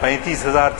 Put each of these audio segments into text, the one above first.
35,000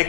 1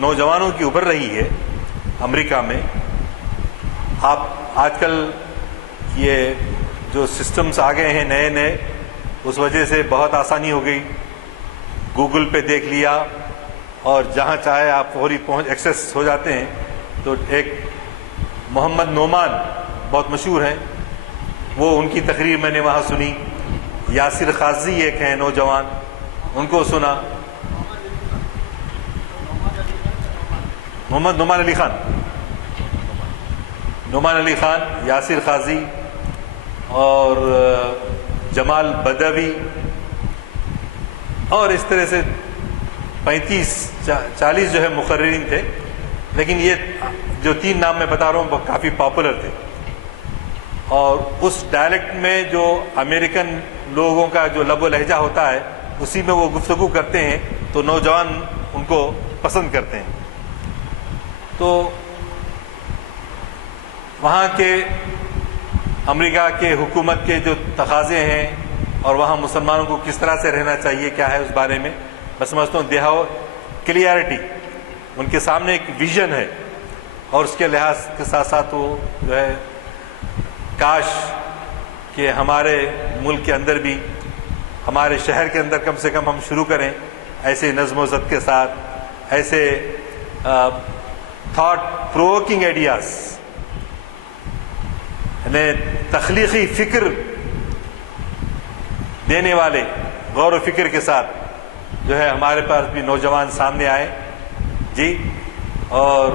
نوجوانوں کی ابھر رہی ہے امریکہ میں. آپ آج کل یہ جو سسٹمز آ گئے ہیں نئے نئے، اس وجہ سے بہت آسانی ہو گئی. گوگل پہ دیکھ لیا اور جہاں چاہے آپ فوری ایکسیس ہو جاتے ہیں. تو ایک محمد نعمان بہت مشہور ہیں، وہ ان کی تقریر میں نے وہاں سنی. یاسر قاضی ایک ہیں نوجوان، ان کو سنا. محمد نعمان علی خان، یاسر قاضی اور جمال بدوی، اور اس طرح سے 35-40 جو ہے مقررین تھے. لیکن یہ جو 3 نام میں بتا رہا ہوں وہ کافی پاپولر تھے. اور اس ڈائلیکٹ میں جو امریکن لوگوں کا جو لب و لہجہ ہوتا ہے اسی میں وہ گفتگو کرتے ہیں، تو نوجوان ان کو پسند کرتے ہیں. تو وہاں کے امریکہ کے حکومت کے جو تقاضے ہیں اور وہاں مسلمانوں کو کس طرح سے رہنا چاہیے کیا ہے اس بارے میں میں سمجھتا ہوں کلیئرٹی ان کے سامنے ایک ویژن ہے. اور اس کے لحاظ کے ساتھ ساتھ وہ جو ہے کاش کہ ہمارے ملک کے اندر بھی، ہمارے شہر کے اندر کم سے کم ہم شروع کریں ایسے نظم و ضبط کے ساتھ، ایسے تھاٹ پرووکنگ آئیڈیاز، یعنی تخلیقی فکر دینے والے غور و فکر کے ساتھ جو ہے ہمارے پاس بھی نوجوان سامنے آئے جی، اور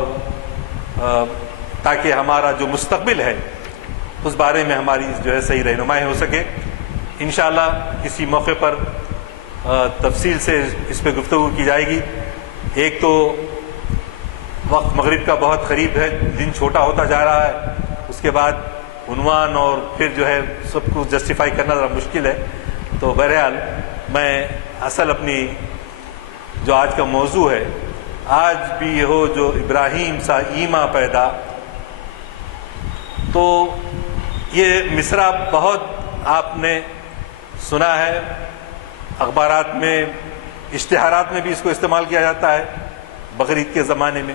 تاکہ ہمارا جو مستقبل ہے اس بارے میں ہماری جو ہے صحیح رہنمائی ہو سکے. انشاءاللہ کسی موقع پر تفصیل سے اس پہ گفتگو کی جائے گی. ایک تو وقت مغرب کا بہت قریب ہے، دن چھوٹا ہوتا جا رہا ہے، اس کے بعد عنوان اور پھر جو ہے سب کو جسٹیفائی کرنا ذرا مشکل ہے. تو بہرحال میں اصل اپنی جو آج کا موضوع ہے، آج بھی ہو جو ابراہیم سا ایما پیدا، تو یہ مصرع بہت آپ نے سنا ہے، اخبارات میں، اشتہارات میں بھی اس کو استعمال کیا جاتا ہے بقرعید کے زمانے میں،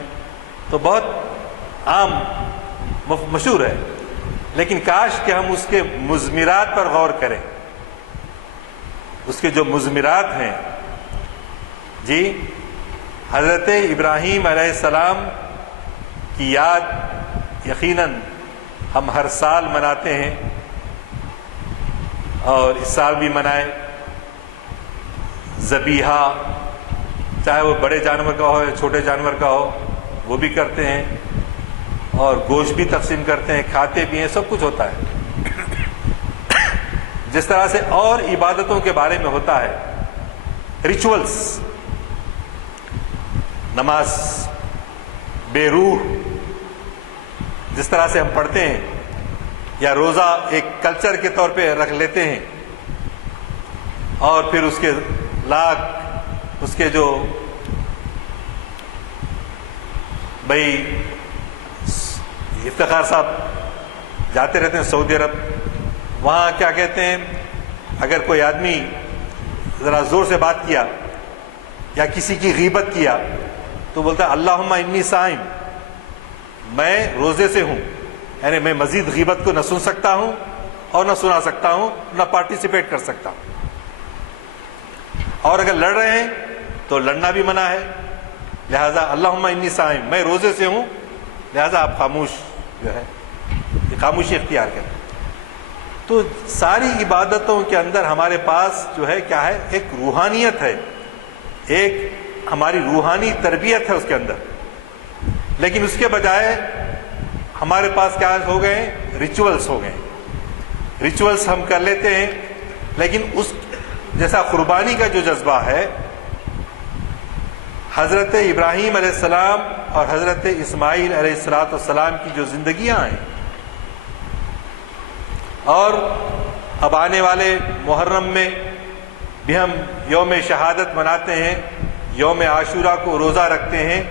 تو بہت عام مشہور ہے. لیکن کاش کہ ہم اس کے مضمرات پر غور کریں. اس کے جو مضمرات ہیں جی، حضرت ابراہیم علیہ السلام کی یاد یقیناً ہم ہر سال مناتے ہیں، اور اس سال بھی منائے. ذبیحہ چاہے وہ بڑے جانور کا ہو یا چھوٹے جانور کا ہو وہ بھی کرتے ہیں، اور گوشت بھی تقسیم کرتے ہیں، کھاتے بھی ہیں، سب کچھ ہوتا ہے. جس طرح سے اور عبادتوں کے بارے میں ہوتا ہے، ریچولز، نماز بے روح جس طرح سے ہم پڑھتے ہیں، یا روزہ ایک کلچر کے طور پہ رکھ لیتے ہیں، اور پھر اس کے لاکھ اس کے جو بھائی افتخار صاحب جاتے رہتے ہیں سعودی عرب، وہاں کیا کہتے ہیں، اگر کوئی آدمی ذرا زور سے بات کیا یا کسی کی غیبت کیا تو بولتا ہے اللہم انی صائم، میں روزے سے ہوں، یعنی میں مزید غیبت کو نہ سن سکتا ہوں اور نہ سنا سکتا ہوں، نہ پارٹیسپیٹ کر سکتا ہوں. اور اگر لڑ رہے ہیں تو لڑنا بھی منع ہے، لہذا اللہم انی صائم، میں روزے سے ہوں، لہذا آپ خاموش جو ہے خاموشی اختیار کریں. تو ساری عبادتوں کے اندر ہمارے پاس جو ہے کیا ہے، ایک روحانیت ہے، ایک ہماری روحانی تربیت ہے اس کے اندر. لیکن اس کے بجائے ہمارے پاس کیا ہو گئے، ریچولز ہو گئے. ریچولز ہم کر لیتے ہیں، لیکن اس جیسا قربانی کا جو جذبہ ہے، حضرت ابراہیم علیہ السلام اور حضرت اسماعیل علیہ السلام کی جو زندگیاں ہیں، اور اب آنے والے محرم میں بھی ہم یوم شہادت مناتے ہیں، یوم عاشورہ کو روزہ رکھتے ہیں،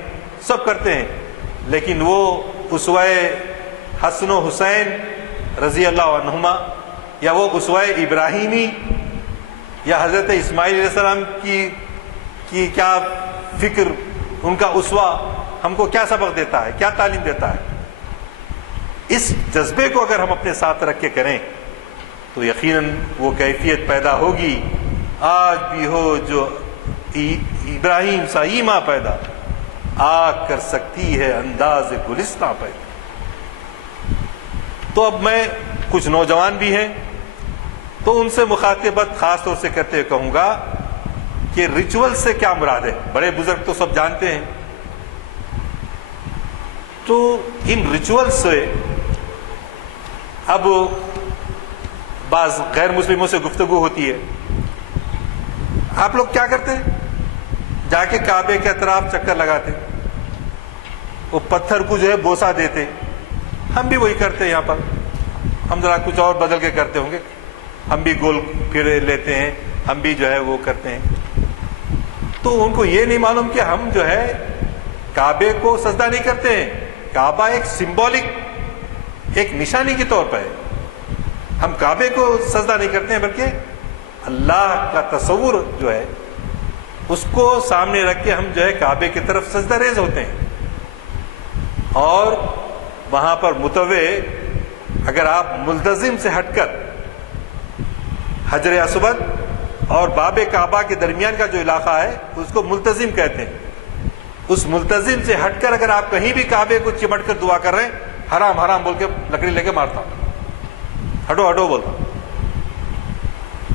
سب کرتے ہیں. لیکن وہ اسوہ حسن و حسین رضی اللہ عنہما، یا وہ اسوہ ابراہیمی، یا حضرت اسماعیل علیہ السلام کی کیا فکر ان کا اسوہ ہم کو کیا سبق دیتا ہے, کیا تعلیم دیتا ہے. اس جذبے کو اگر ہم اپنے ساتھ رکھ کے کریں تو یقیناً وہ کیفیت پیدا ہوگی. آج بھی ہو جو ابراہیم سا ایما پیدا, آگ کر سکتی ہے انداز گلستہ پیدا. تو اب میں کچھ نوجوان بھی ہیں تو ان سے مخاطبت خاص طور سے کرتے ہوئے کہوں گا کہ ریچول سے کیا مراد ہے. بڑے بزرگ تو سب جانتے ہیں. تو ان ریچول سے اب بعض غیر مسلموں سے گفتگو ہوتی ہے. آپ لوگ کیا کرتے ہیں؟ جا کے کعبے کے اطراف چکر لگاتے, وہ پتھر کو جو ہے بوسہ دیتے. ہم بھی وہی کرتے ہیں یہاں پر. ہم ذرا کچھ اور بدل کے کرتے ہوں گے, ہم بھی گول پھر لیتے ہیں, ہم بھی جو ہے وہ کرتے ہیں. تو ان کو یہ نہیں معلوم کہ ہم جو ہے کعبے کو سجدہ نہیں کرتے ہیں. کعبہ ایک سمبولک, ایک نشانی کے طور پر ہے. ہم کعبے کو سجدہ نہیں کرتے ہیں بلکہ اللہ کا تصور جو ہے اس کو سامنے رکھ کے ہم جو ہے کعبے کی طرف سجدہ ریز ہوتے ہیں. اور وہاں پر متوع, اگر آپ ملتزم سے ہٹ کر حجر اسود اور باب کعبہ کے درمیان کا جو علاقہ ہے اس کو ملتزم کہتے ہیں. اس ملتزم سے ہٹ کر اگر آپ کہیں بھی کعبے کو چمٹ کر دعا کر رہے ہیں, حرام حرام بول کے لکڑی لے کے مارتا ہوں, ہٹو ہٹو بولتا ہوں.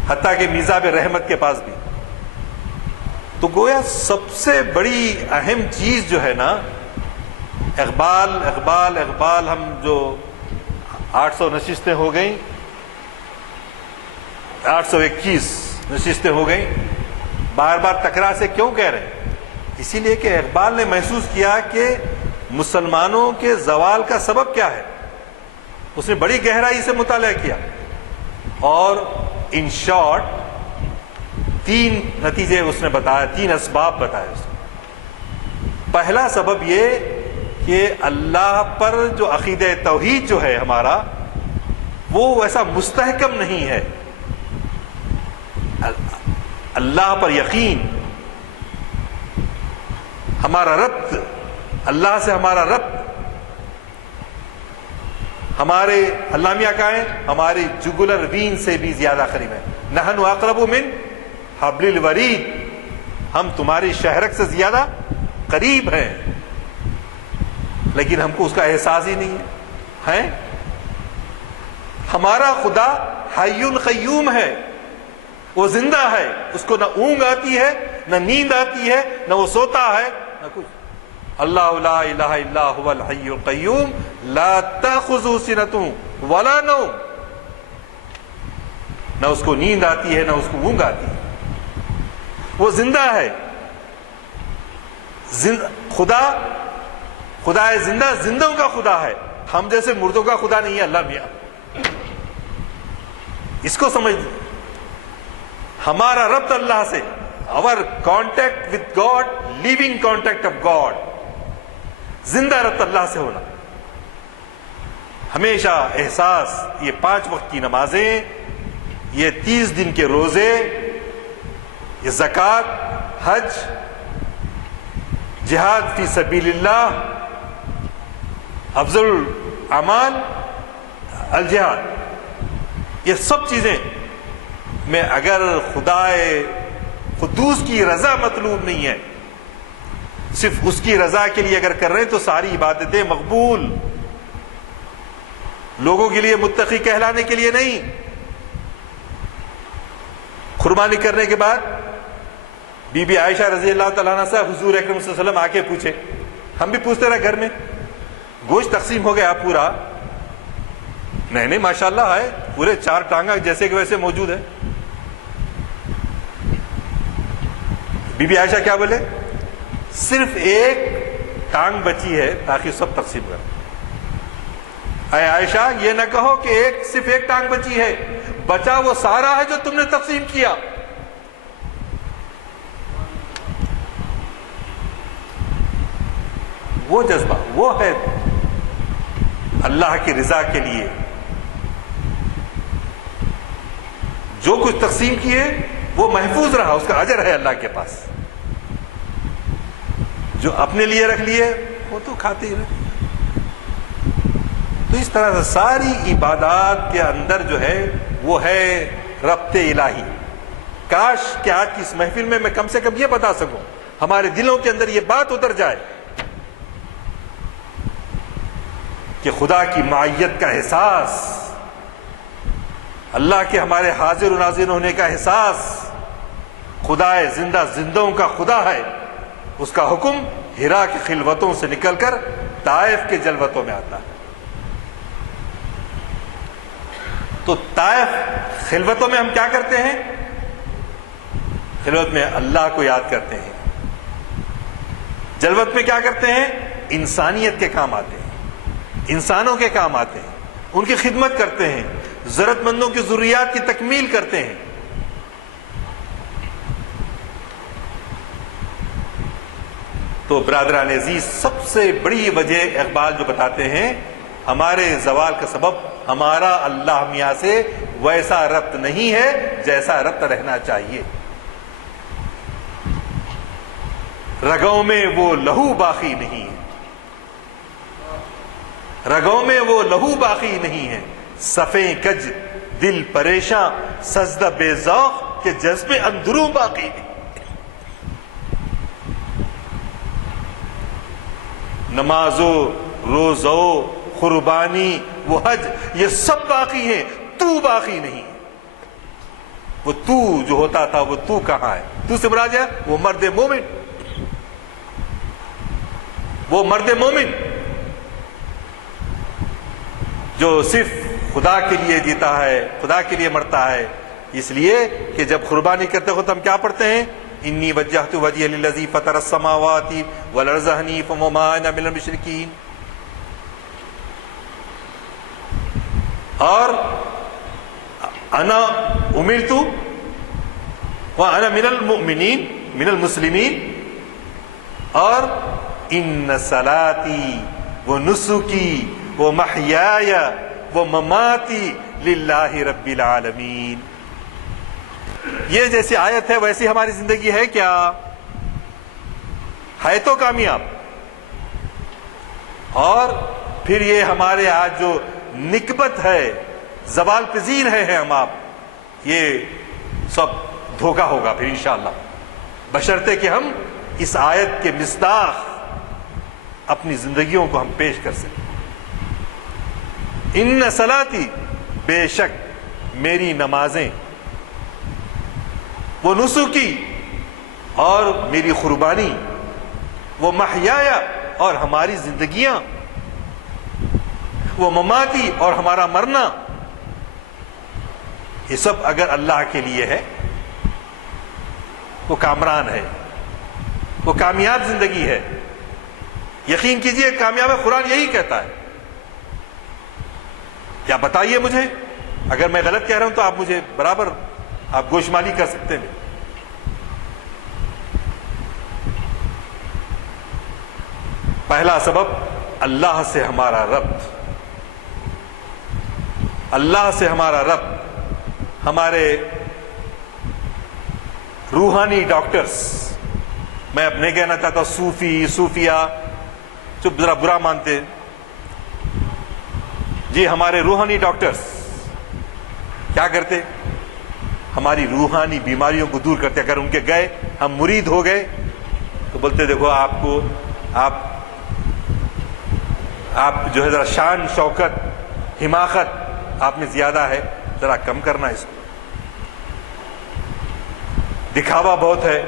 حتیٰ کہ میزاب رحمت کے پاس بھی. تو گویا سب سے بڑی اہم چیز جو ہے نا, اقبال اقبال اقبال. ہم جو 800 نشستیں ہو گئیں, 821 نشستیں ہو گئیں, بار بار تکرار سے کیوں کہہ رہے ہیں؟ اسی لیے کہ اقبال نے محسوس کیا کہ مسلمانوں کے زوال کا سبب کیا ہے. اس نے بڑی گہرائی سے مطالعہ کیا اور ان شارٹ 3 نتیجے اس نے بتایا, 3 اسباب بتائے اس نے. پہلا سبب یہ کہ اللہ پر جو عقیدہ توحید جو ہے ہمارا وہ ویسا مستحکم نہیں ہے. اللہ پر یقین, ہمارا ربط اللہ سے, ہمارا ربط ہمارے علامہ کہاں ہیں, ہماری جگلر وین سے بھی زیادہ قریب ہے. نحن اقرب من حبل الورید, ہم تمہاری شہرک سے زیادہ قریب ہیں, لیکن ہم کو اس کا احساس ہی نہیں ہے. ہمارا خدا حی القیوم ہے, وہ زندہ ہے, اس کو نہ اونگ آتی ہے, نہ نیند آتی ہے, نہ وہ سوتا ہے, نہ کچھ. اللہ لا الہ الا هو الحی القیوم لا تأخذہ سنۃ ولا نوم. نہ اس کو نیند آتی ہے, نہ اس کو اونگ آتی ہے, وہ زندہ ہے. خدا ہے زندہ, زندوں کا خدا ہے, ہم جیسے مردوں کا خدا نہیں ہے. اللہ میاں اس کو سمجھ. ہمارا ربط اللہ سے, our contact with God, living contact of God, زندہ ربط اللہ سے ہونا. ہمیشہ احساس, یہ 5 وقت کی نمازیں, یہ 30 دن کے روزے, یہ زکوٰۃ, حج, جہاد فی سبیل اللہ, افضل الاعمال الجہاد, یہ سب چیزیں میں اگر خدائے قدوس کی رضا مطلوب نہیں ہے, صرف اس کی رضا کے لیے اگر کر رہے ہیں تو ساری عبادتیں مقبول, لوگوں کے لیے متقی کہلانے کے لیے نہیں. قربانی کرنے کے بعد بی بی عائشہ رضی اللہ تعالیٰ عنہ سے حضور اکرم صلی اللہ علیہ وسلم آ کے پوچھے, ہم بھی پوچھتے رہے گھر میں, گوشت تقسیم ہو گیا پورا, نہیں ماشاءاللہ ہے, پورے 4 ٹانگا جیسے کہ ویسے موجود ہے. بی بی عائشہ کیا بولے, صرف 1 ٹانگ بچی ہے تاکہ سب تقسیم کر. اے عائشہ یہ نہ کہو کہ صرف 1 ٹانگ بچی ہے, بچا وہ سارا ہے جو تم نے تقسیم کیا. وہ جذبہ, وہ ہے اللہ کی رضا کے لیے جو کچھ تقسیم کیے وہ محفوظ رہا, اس کا اجر ہے اللہ کے پاس. جو اپنے لیے رکھ لیے وہ تو کھاتے ہی رہتے. تو اس طرح سے ساری عبادات کے اندر جو ہے وہ ہے ربط الہی. کاش کہ آج کی اس محفل میں کم سے کم یہ بتا سکوں, ہمارے دلوں کے اندر یہ بات اتر جائے کہ خدا کی معیت کا احساس, اللہ کے ہمارے حاضر و ناظر ہونے کا احساس, خدا زندہ زندوں کا خدا ہے, اس کا حکم ہرا کی خلوتوں سے نکل کر طائف کے جلوتوں میں آتا ہے. تو طائف خلوتوں میں ہم کیا کرتے ہیں؟ خلوت میں اللہ کو یاد کرتے ہیں. جلوت میں کیا کرتے ہیں؟ انسانیت کے کام آتے ہیں, انسانوں کے کام آتے ہیں, ان کی خدمت کرتے ہیں, ضرورت مندوں کی ضروریات کی تکمیل کرتے ہیں. تو برادران عزیز, سب سے بڑی وجہ اقبال جو بتاتے ہیں ہمارے زوال کا سبب ہمارا اللہ میاں سے ویسا ربط نہیں ہے جیسا ربط رہنا چاہیے. رگوں میں وہ لہو باقی نہیں ہے, رگوں میں وہ لہو باقی نہیں ہے, صفیں کج دل پریشاں سجدہ بے ذوق کے جذبے اندروں باقی نہیں. نمازو روزو قربانی وہ حج یہ سب باقی ہیں, تو باقی نہیں. وہ تو جو ہوتا تھا وہ تو کہاں ہے؟ تو سے مراد ہے وہ مرد مومن, وہ مرد مومن جو صرف خدا کے لیے جیتا ہے, خدا کے لیے مرتا ہے. اس لیے کہ جب قربانی کرتے ہو تو ہم کیا پڑھتے ہیں؟ انی وجہت وجہی للذی فطر السماوات والارض حنیفا وما انا من المشرکین. اور انا امرت وانا من المؤمنین من المسلمین, اور ان صلاتی ونسکی ومحیای ومماتی للہ رب العالمین. یہ جیسی آیت ہے ویسی ہماری زندگی ہے کیا؟ ہے تو کامیاب. اور پھر یہ ہمارے آج جو نکبت ہے, زوال پذیر ہے ہم آپ, یہ سب دھوکہ ہوگا پھر انشاءاللہ, بشرطے کہ ہم اس آیت کے مصداق اپنی زندگیوں کو ہم پیش کر سکیں. ان صلاتی بے شک میری نمازیں, وہ نسکی اور میری قربانی, وہ محیایا اور ہماری زندگیاں, وہ مماتی اور ہمارا مرنا, یہ سب اگر اللہ کے لیے ہے وہ کامران ہے, وہ کامیاب زندگی ہے. یقین کیجئے کامیاب قرآن یہی کہتا ہے. کیا بتائیے مجھے, اگر میں غلط کہہ رہا ہوں تو آپ مجھے برابر آپ گوشمالی کر سکتے ہیں. پہلا سبب اللہ سے ہمارا ربط, اللہ سے ہمارا ربط. ہمارے روحانی ڈاکٹرز, میں اب نہیں کہنا چاہتا صوفی صوفیہ جو ذرا برا مانتے, جی ہمارے روحانی ڈاکٹرز کیا کرتے؟ ہماری روحانی بیماریوں کو دور کرتے. اگر ان کے گئے ہم مرید ہو گئے تو بولتے دیکھو آپ کو آپ جو ہے ذرا شان شوکت حماقت آپ میں زیادہ ہے, ذرا کم کرنا اس کو. دکھاوا بہت ہے,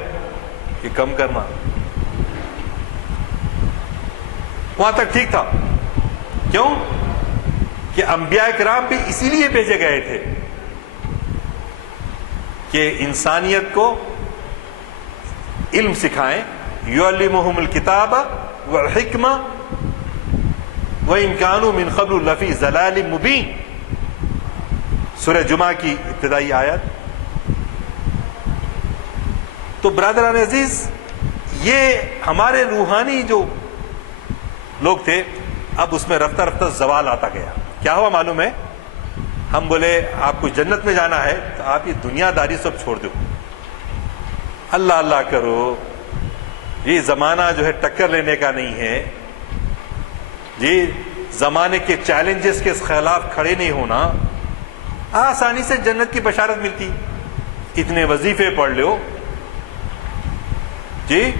یہ کم کرنا. وہاں تک ٹھیک تھا. کیوں کہ انبیاء کرام بھی اسی لیے بھیجے گئے تھے کہ انسانیت کو علم سکھائیں. یعلمہم الکتاب والحکمہ وَإِن كَانُوا مِن قَبْلُ لَفِي ضَلَالٍ مُبِينٍ, سورہ جمعہ کی ابتدائی آیت. تو برادران عزیز, یہ ہمارے روحانی جو لوگ تھے, اب اس میں رفتہ رفتہ زوال آتا گیا. کیا ہوا معلوم ہے؟ ہم بولے آپ کو جنت میں جانا ہے تو آپ یہ دنیا داری سب چھوڑ دو, اللہ اللہ کرو, یہ زمانہ جو ہے ٹکر لینے کا نہیں ہے، جی زمانے کے چیلنجز کے خلاف کھڑے نہیں ہونا، آسانی سے جنت کی بشارت ملتی، اتنے وظیفے پڑھ لو جی،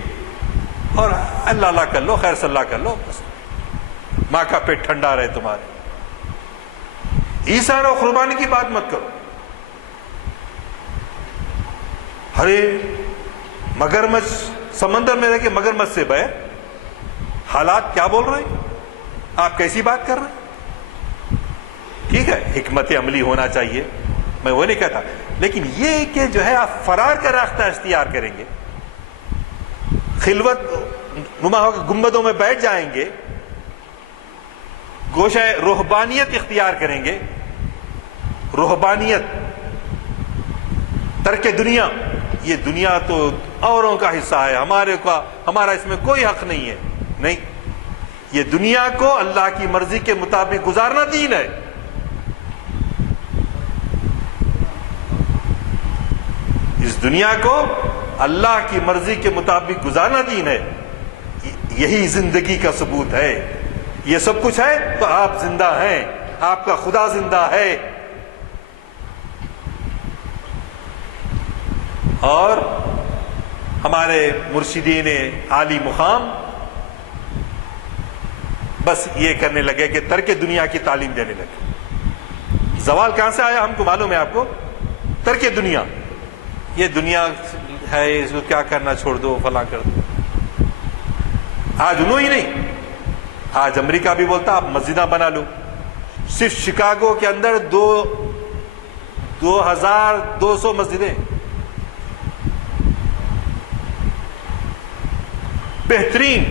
اور اللہ اللہ کر لو، خیر صلی اللہ کر لو، بس ماں کا پیٹ ٹھنڈا رہے تمہارے۔ ایثار و قربانی کی بات مت کرو۔ ارے مگرمچھ سمندر میں رہ کے مگرمچھ سے بہ، حالات کیا بول رہے ہیں آپ، کیسی بات کر رہے ہیں؟ ٹھیک ہے حکمت عملی ہونا چاہیے، میں وہ نہیں کہتا، لیکن یہ کہ جو ہے آپ فرار کا راستہ اختیار کریں گے، خلوت نما ہو کے گنبدوں میں بیٹھ جائیں گے، گوشہ روحبانیت اختیار کریں گے، روحبانیت، ترک دنیا، یہ دنیا تو اوروں کا حصہ ہے، ہمارا اس میں کوئی حق نہیں ہے، نہیں، یہ دنیا کو اللہ کی مرضی کے مطابق گزارنا دین ہے۔ اس دنیا کو اللہ کی مرضی کے مطابق گزارنا دین ہے، یہی زندگی کا ثبوت ہے۔ یہ سب کچھ ہے تو آپ زندہ ہیں، آپ کا خدا زندہ ہے، اور ہمارے مرشدین عالی مقام بس یہ کرنے لگے کہ ترک دنیا کی تعلیم دینے لگے۔ زوال کہاں سے آیا ہم کو معلوم ہے آپ کو، ترک دنیا، یہ دنیا ہے اس کو کیا کرنا، چھوڑ دو، فلاں کر دو۔ آج انہوں ہی نہیں، آج امریکہ بھی بولتا آپ مسجدیں بنا لو، صرف شکاگو کے اندر 2200 مسجدیں، بہترین،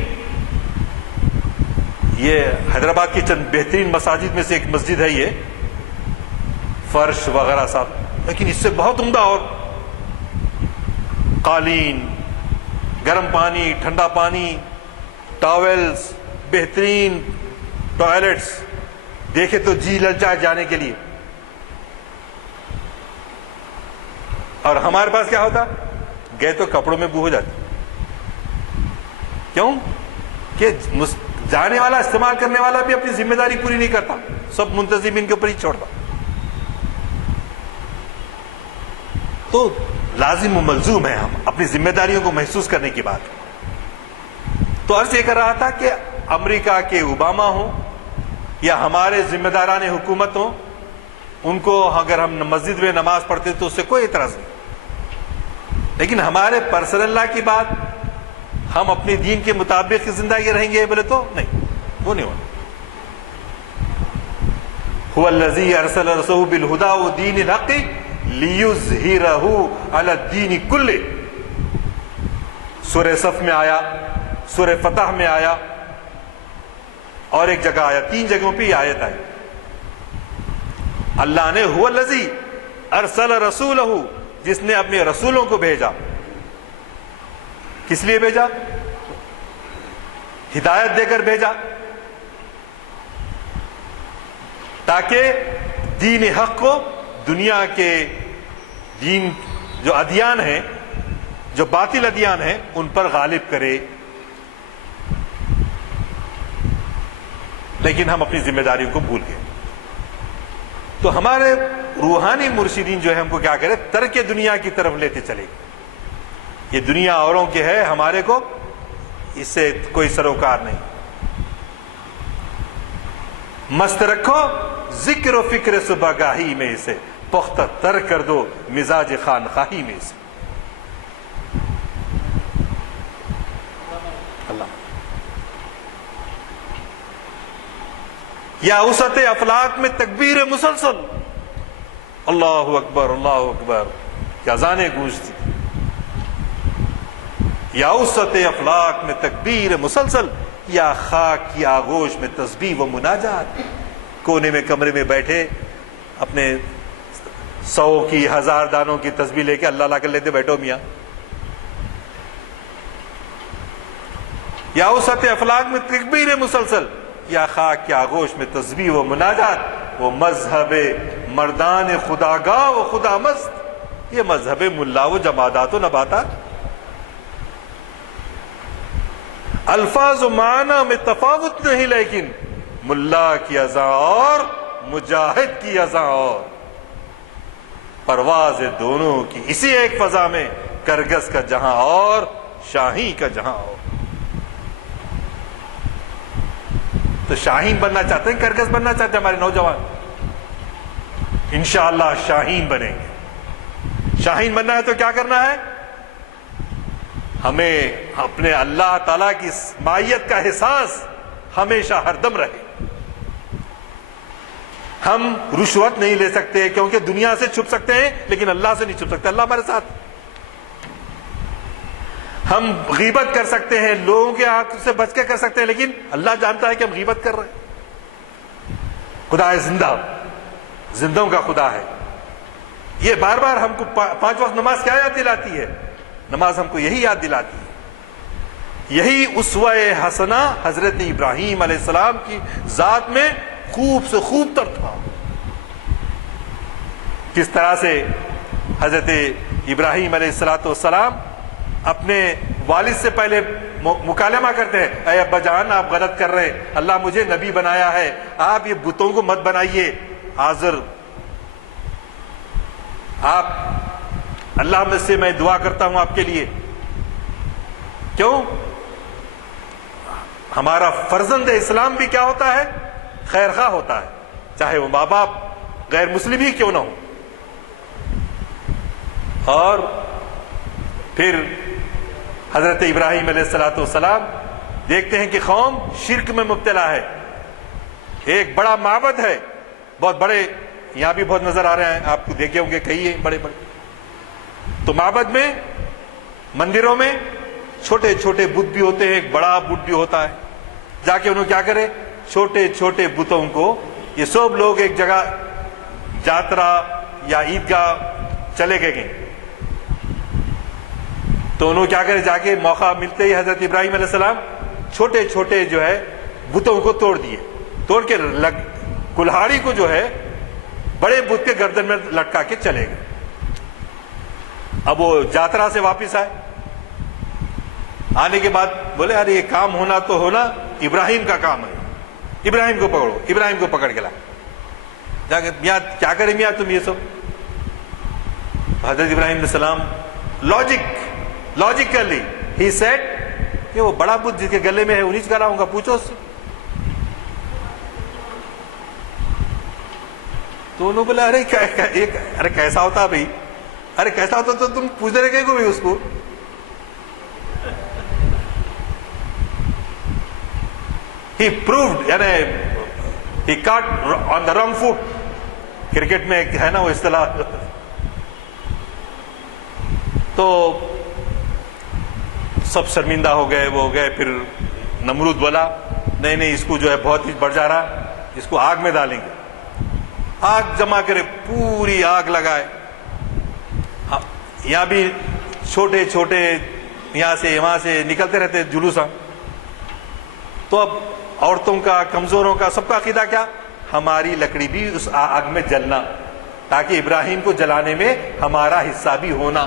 یہ حیدرآباد کی چند بہترین مساجد میں سے ایک مسجد ہے یہ، فرش وغیرہ صاحب، لیکن اس سے بہت عمدہ، اور قالین، گرم پانی، ٹھنڈا پانی، ٹاولز، بہترین ٹوائلٹس، دیکھے تو جی للچائے جانے کے لیے۔ اور ہمارے پاس کیا ہوتا، گئے تو کپڑوں میں بو ہو جاتی، کیوں کہ جانے والا، استعمال کرنے والا بھی اپنی ذمہ داری پوری نہیں کرتا، سب منتظمین کے اوپر ہی چھوڑتا۔ تو لازم و ملزوم ہے ہم اپنی ذمہ داریوں کو محسوس کرنے کی بات۔ تو عرض یہ کر رہا تھا کہ امریکہ کے اوباما ہوں یا ہمارے ذمہ داران حکومت ہوں، ان کو اگر ہم مسجد میں نماز پڑھتے تو اس سے کوئی اعتراض نہیں، لیکن ہمارے پرسنل اللہ کی بات، ہم اپنے دین کے مطابق زندگی رہیں گے بولے تو نہیں، وہ نہیں ہونا۔ هو الذی ارسل رسولہ بالہدی ودین الحق لیظہرہ علی الدین کلہ، سورہ صف میں آیا، سورہ فتح میں آیا، اور ایک جگہ آیا، 3 جگہوں پہ یہ آیت آئی۔ اللہ نے هو الذی ارسل رسولہ، جس نے اپنے رسولوں کو بھیجا، کس لیے بھیجا؟ ہدایت دے کر بھیجا، تاکہ دین حق کو، دنیا کے دین جو ادیان ہیں، جو باطل ادیان ہیں، ان پر غالب کرے۔ لیکن ہم اپنی ذمہ داریوں کو بھول گئے۔ تو ہمارے روحانی مرشدین جو ہے ہم کو کیا کرے، ترک دنیا کی طرف لیتے چلے گئے۔ یہ دنیا اوروں کے ہے، ہمارے کو اس سے کوئی سروکار نہیں۔ مست رکھو ذکر و فکر صبح گاہی میں اسے، پختہ تر کر دو مزاج خانخواہی میں اسے۔ اللہ یا وسعت افلاک میں تکبیر مسلسل، اللہ اکبر اللہ اکبر، کیا اذانیں گونجتی، یا وسعت افلاک میں تکبیر مسلسل، یا خاک کی آغوش میں تسبیح و مناجات۔ کونے میں کمرے میں بیٹھے اپنے 100 کی 1000 دانوں کی تسبیح لے کے اللہ اللہ کر لیتے بیٹھو میاں۔ یا وسعت افلاک میں تکبیر مسلسل، یا خاک کی آغوش میں تسبیح و مناجات۔ وہ مذہب مردان خداگاہ و خدا مست، یہ مذہب ملا و جمادات و نباتات۔ الفاظ و معنی میں تفاوت نہیں، لیکن ملا کی اذاں اور مجاہد کی اذاں اور، پرواز دونوں کی اسی ایک فضا میں، کرگس کا جہاں اور شاہین کا جہاں اور۔ تو شاہین بننا چاہتے ہیں، کرگس بننا چاہتے ہیں ہمارے نوجوان، انشاءاللہ شاہین بنیں گے۔ شاہین بننا ہے تو کیا کرنا ہے؟ ہمیں اپنے اللہ تعالیٰ کی معیت کا احساس ہمیشہ ہر دم رہے۔ ہم رشوت نہیں لے سکتے کیونکہ دنیا سے چھپ سکتے ہیں لیکن اللہ سے نہیں چھپ سکتے، اللہ ہمارے ساتھ۔ ہم غیبت کر سکتے ہیں، لوگوں کے آنکھ سے بچ کے کر سکتے ہیں، لیکن اللہ جانتا ہے کہ ہم غیبت کر رہے ہیں۔ خدا ہے زندہ، زندوں کا خدا ہے۔ یہ بار بار ہم کو 5 وقت نماز کیا یاد دلاتی ہے؟ نماز ہم کو یہی یاد دلاتی ہے، یہی اسوہ حسنہ حضرت ابراہیم علیہ السلام کی ذات میں خوب سے خوب تر تھا۔ کس طرح سے حضرت ابراہیم علیہ السلام اپنے والد سے پہلے مکالمہ کرتے ہیں، اے ابا جان آپ غلط کر رہے ہیں، اللہ مجھے نبی بنایا ہے، آپ یہ بتوں کو مت بنائیے، آزر آپ اللہ میں سے میں دعا کرتا ہوں آپ کے لیے۔ کیوں؟ ہمارا فرزند اسلام بھی کیا ہوتا ہے؟ خیر خواہ ہوتا ہے، چاہے وہ ماں باپ غیر مسلم ہی کیوں نہ ہو۔ اور پھر حضرت ابراہیم علیہ السلام دیکھتے ہیں کہ قوم شرک میں مبتلا ہے، ایک بڑا معبد ہے، بہت بڑے، یہاں بھی بہت نظر آ رہے ہیں، آپ کو دیکھے ہوں گے کئی ہیں بڑے بڑے۔ تو معبد میں، مندروں میں چھوٹے چھوٹے بت بھی ہوتے ہیں، ایک بڑا بت بھی ہوتا ہے۔ جا کے انہوں کیا کرے؟ چھوٹے چھوٹے بتوں کو، یہ سب لوگ ایک جگہ جاترا یا عیدگاہ چلے گئے، تو انہوں کیا کرے؟ جا کے موقع ملتے ہی حضرت ابراہیم علیہ السلام چھوٹے چھوٹے جو ہے بتوں کو توڑ دیے، توڑ کے کلہاڑی کو جو ہے بڑے بت کے گردن میں لٹکا کے چلے گئے۔ اب وہ جاترا سے واپس آئے، آنے کے بعد بولے ارے یہ کام ہونا تو ہونا، ابراہیم کا کام ہے، ابراہیم کو پکڑو، ابراہیم کو پکڑ کے لائے۔ جا کے میاں کیا کرے میاں تم یہ سب؟ حضرت ابراہیم علیہ السلام لاجیکلی ہی سیڈ کہ وہ بڑا بت جس کے گلے میں ہے انہیں سے کراؤں گا، پوچھو اس سے۔ تو انہوں نے بولا ارے کیسا ہوتا بھائی، ارے کیسا ہوتا تو تم پوچھ رہے گے بھائی اس کو۔ He proved، یعنی he caught on the wrong foot، cricket میں ہے نا وہ اصطلاح۔ تو سب شرمندہ ہو گئے، وہ ہو گئے۔ پھر نمرود بولا نہیں اس کو جو ہے بہت ہی بڑھ جا رہا، اس کو آگ میں ڈالیں گے۔ آگ جمع کرے، پوری آگ لگائے، یہاں بھی چھوٹے چھوٹے یہاں سے وہاں سے نکلتے رہتے جلوساں۔ تو اب عورتوں کا، کمزوروں کا، سب کا عقیدہ کیا؟ ہماری لکڑی بھی اس آگ میں جلنا، تاکہ ابراہیم کو جلانے میں ہمارا حصہ بھی ہونا۔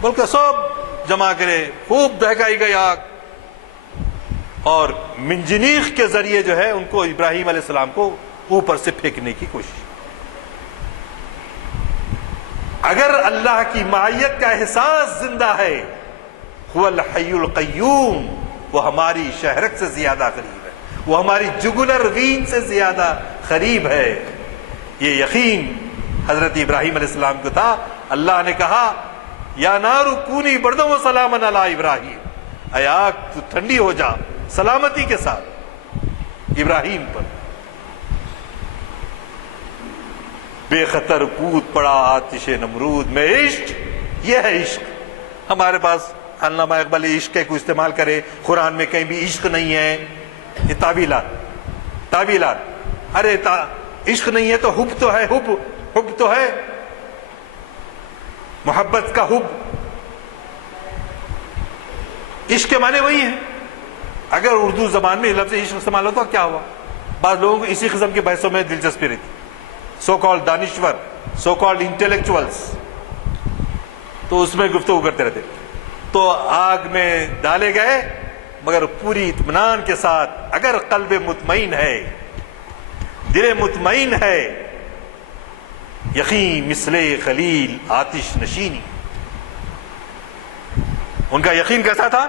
بول کے سب جمع کرے، خوب دہکائی گئی آگ، اور منجنیق کے ذریعے جو ہے ان کو ابراہیم علیہ السلام کو اوپر سے پھینکنے کی کوشش۔ اگر اللہ کی معیت کا احساس زندہ ہے، هو الحی القیوم، وہ ہماری شہرک سے زیادہ قریب ہے، وہ ہماری جگلر غین سے زیادہ قریب ہے۔ یہ یقین حضرت ابراہیم علیہ السلام کو تھا۔ اللہ نے کہا یا نار کونی بردم و سلاما علی ابراہیم، اے آگ تو ٹھنڈی ہو جا سلامتی کے ساتھ ابراہیم پر۔ بے خطر کود پڑا آتش نمرود میں عشق، یہ ہے عشق۔ ہمارے پاس علامہ اقبال عشق کو استعمال کرے، قرآن میں کہیں بھی عشق نہیں ہے، یہ تعویلات۔ ارے عشق نہیں ہے تو حب تو ہے، حب تو ہے، محبت کا حب۔ عشق کے معنی وہی ہیں۔ اگر اردو زبان میں لفظ عشق استعمال ہوتا کیا ہوا؟ بعض لوگوں کو اسی قسم کے بحثوں میں دلچسپی رہتی، سو کالڈ دانشور، سو کالڈ انٹلیکچوئلس، تو اس میں گفتگو کرتے رہتے۔ تو آگ میں ڈالے گئے مگر پوری اطمینان کے ساتھ اگر قلب مطمئن ہے، دل مطمئن ہے، یقین مثل خلیل آتش نشینی. ان کا یقین کیسا تھا؟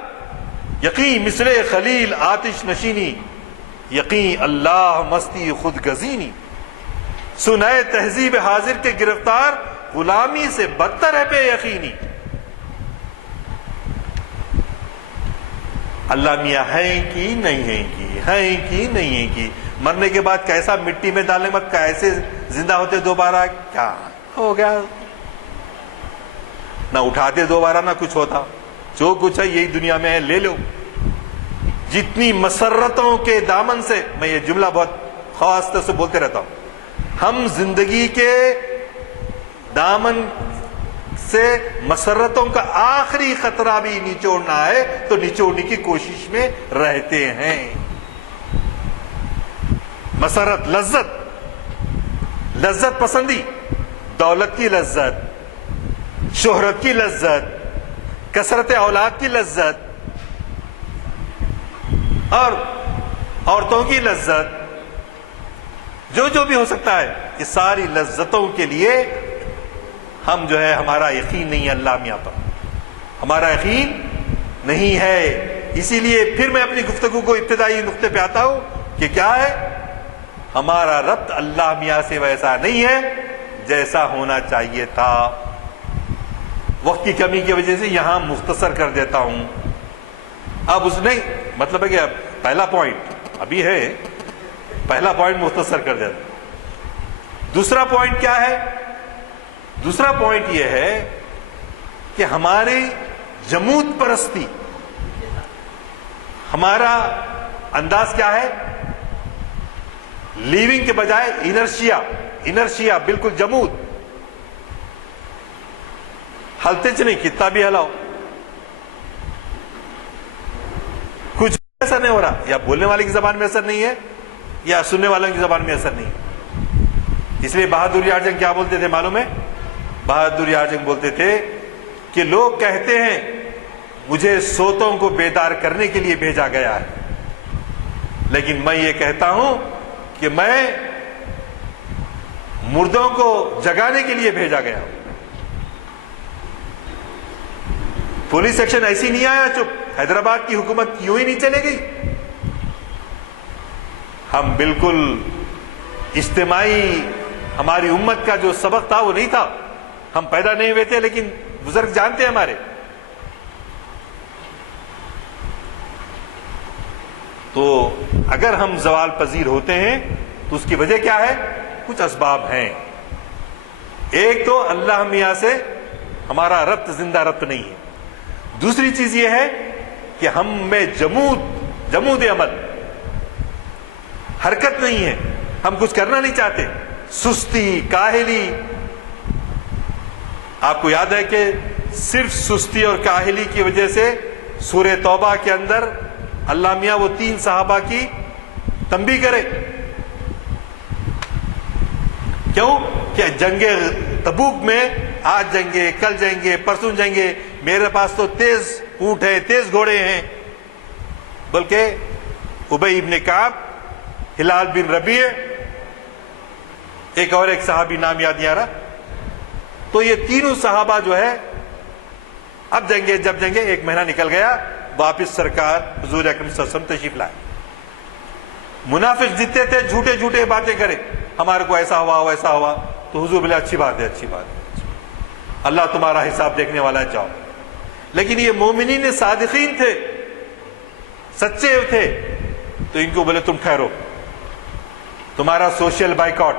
یقین مثل خلیل آتش نشینی، یقین اللہ مستی خود گزینی. سنائے تہذیب حاضر کے گرفتار، غلامی سے بدتر ہے بے یقینی. اللہ میاں ہیں کی نہیں ہیں کی، ہیں کی نہیں ہیں کی. مرنے کے بعد کیسا مٹی میں ڈالنے کے بعد کیسے زندہ ہوتے دوبارہ، کیا ہو گیا؟ نہ اٹھاتے دوبارہ نہ کچھ ہوتا. جو کچھ ہے یہی دنیا میں ہے، لے لو. جتنی مسرتوں کے دامن سے، میں یہ جملہ بہت خاص طور سے بولتے رہتا ہوں، ہم زندگی کے دامن سے مسرتوں کا آخری خطرہ بھی نچوڑنا ہے تو نچوڑنے کی کوشش میں رہتے ہیں. مسرت، لذت پسندی، دولت کی لذت، شہرت کی لذت، کثرت اولاد کی لذت اور عورتوں کی لذت، جو بھی ہو سکتا ہے، یہ ساری لذتوں کے لیے ہم جو ہے ہمارا یقین نہیں ہے اللہ میاں پر، ہمارا یقین نہیں ہے. اسی لیے پھر میں اپنی گفتگو کو ابتدائی نقطے پہ آتا ہوں کہ کیا ہے، ہمارا ربط اللہ میاں سے ویسا نہیں ہے جیسا ہونا چاہیے تھا. وقت کی کمی کی وجہ سے یہاں مختصر کر دیتا ہوں. اب اس نے مطلب ہے کہ پہلا پوائنٹ ابھی ہے، پہلا پوائنٹ مختصر کر دیتا ہوں. دوسرا پوائنٹ کیا ہے؟ دوسرا پوائنٹ یہ ہے کہ ہماری جمود پرستی، ہمارا انداز کیا ہے؟ لیونگ کے بجائے انرشیا، بالکل جمود. ہلتے چ نہیں، کتنا بھی ہلاؤ کچھ اثر نہیں ہو رہا. یا بولنے والے کی زبان میں اثر نہیں ہے یا سننے والوں کی زبان میں اثر نہیں ہے. اس لیے بہادر یار جنگ کیا بولتے تھے معلوم ہے؟ بہادر یار جنگ بولتے تھے کہ لوگ کہتے ہیں مجھے سوتوں کو بیدار کرنے کے لیے بھیجا گیا ہے، لیکن میں یہ کہتا ہوں کہ میں مردوں کو جگانے کے لیے بھیجا گیا ہوں. پولیس ایکشن ایسی نہیں آیا چپ، حیدرآباد کی حکومت یوں ہی نہیں چلے گئی. ہم بالکل اجتماعی، ہماری امت کا جو سبق تھا وہ نہیں تھا. ہم پیدا نہیں ہوئے تھے لیکن بزرگ جانتے ہیں ہمارے. تو اگر ہم زوال پذیر ہوتے ہیں تو اس کی وجہ کیا ہے؟ کچھ اسباب ہیں. ایک تو اللہ میاں سے ہمارا ربط زندہ ربط نہیں ہے. دوسری چیز یہ ہے کہ ہم میں جمود عمل، حرکت نہیں ہے، ہم کچھ کرنا نہیں چاہتے، سستی، کاہلی. آپ کو یاد ہے کہ صرف سستی اور کاہلی کی وجہ سے سورہ توبہ کے اندر اللہ میاں وہ 3 صحابہ کی تنبیہ کرے. کیوں؟ کہ جنگ تبوک میں آج جائیں گے، کل جائیں گے، پرسوں جائیں گے، میرے پاس تو تیز اونٹ ہے، تیز گھوڑے ہیں. بلکہ ابی ابن کعب، ہلال بن ربیع، ایک صحابی نام یاد نہیں آ رہا. تو یہ تینوں صحابہ جو ہے اب جائیں گے، جب جائیں گے. 1 مہینہ نکل گیا، واپس سرکار حضور اکرم صلی اللہ علیہ وسلم تشریف لائے. منافق جتنے تھے جھوٹے باتیں کرے، ہمارے کو ایسا ہوا ویسا ہوا. تو حضور بولے اچھی بات ہے، اللہ تمہارا حساب دیکھنے والا ہے، جاؤ. لیکن یہ مومنین صادقین تھے، سچے تھے، تو ان کو بولے تم ٹھہرو، تمہارا سوشل بائیکاٹ،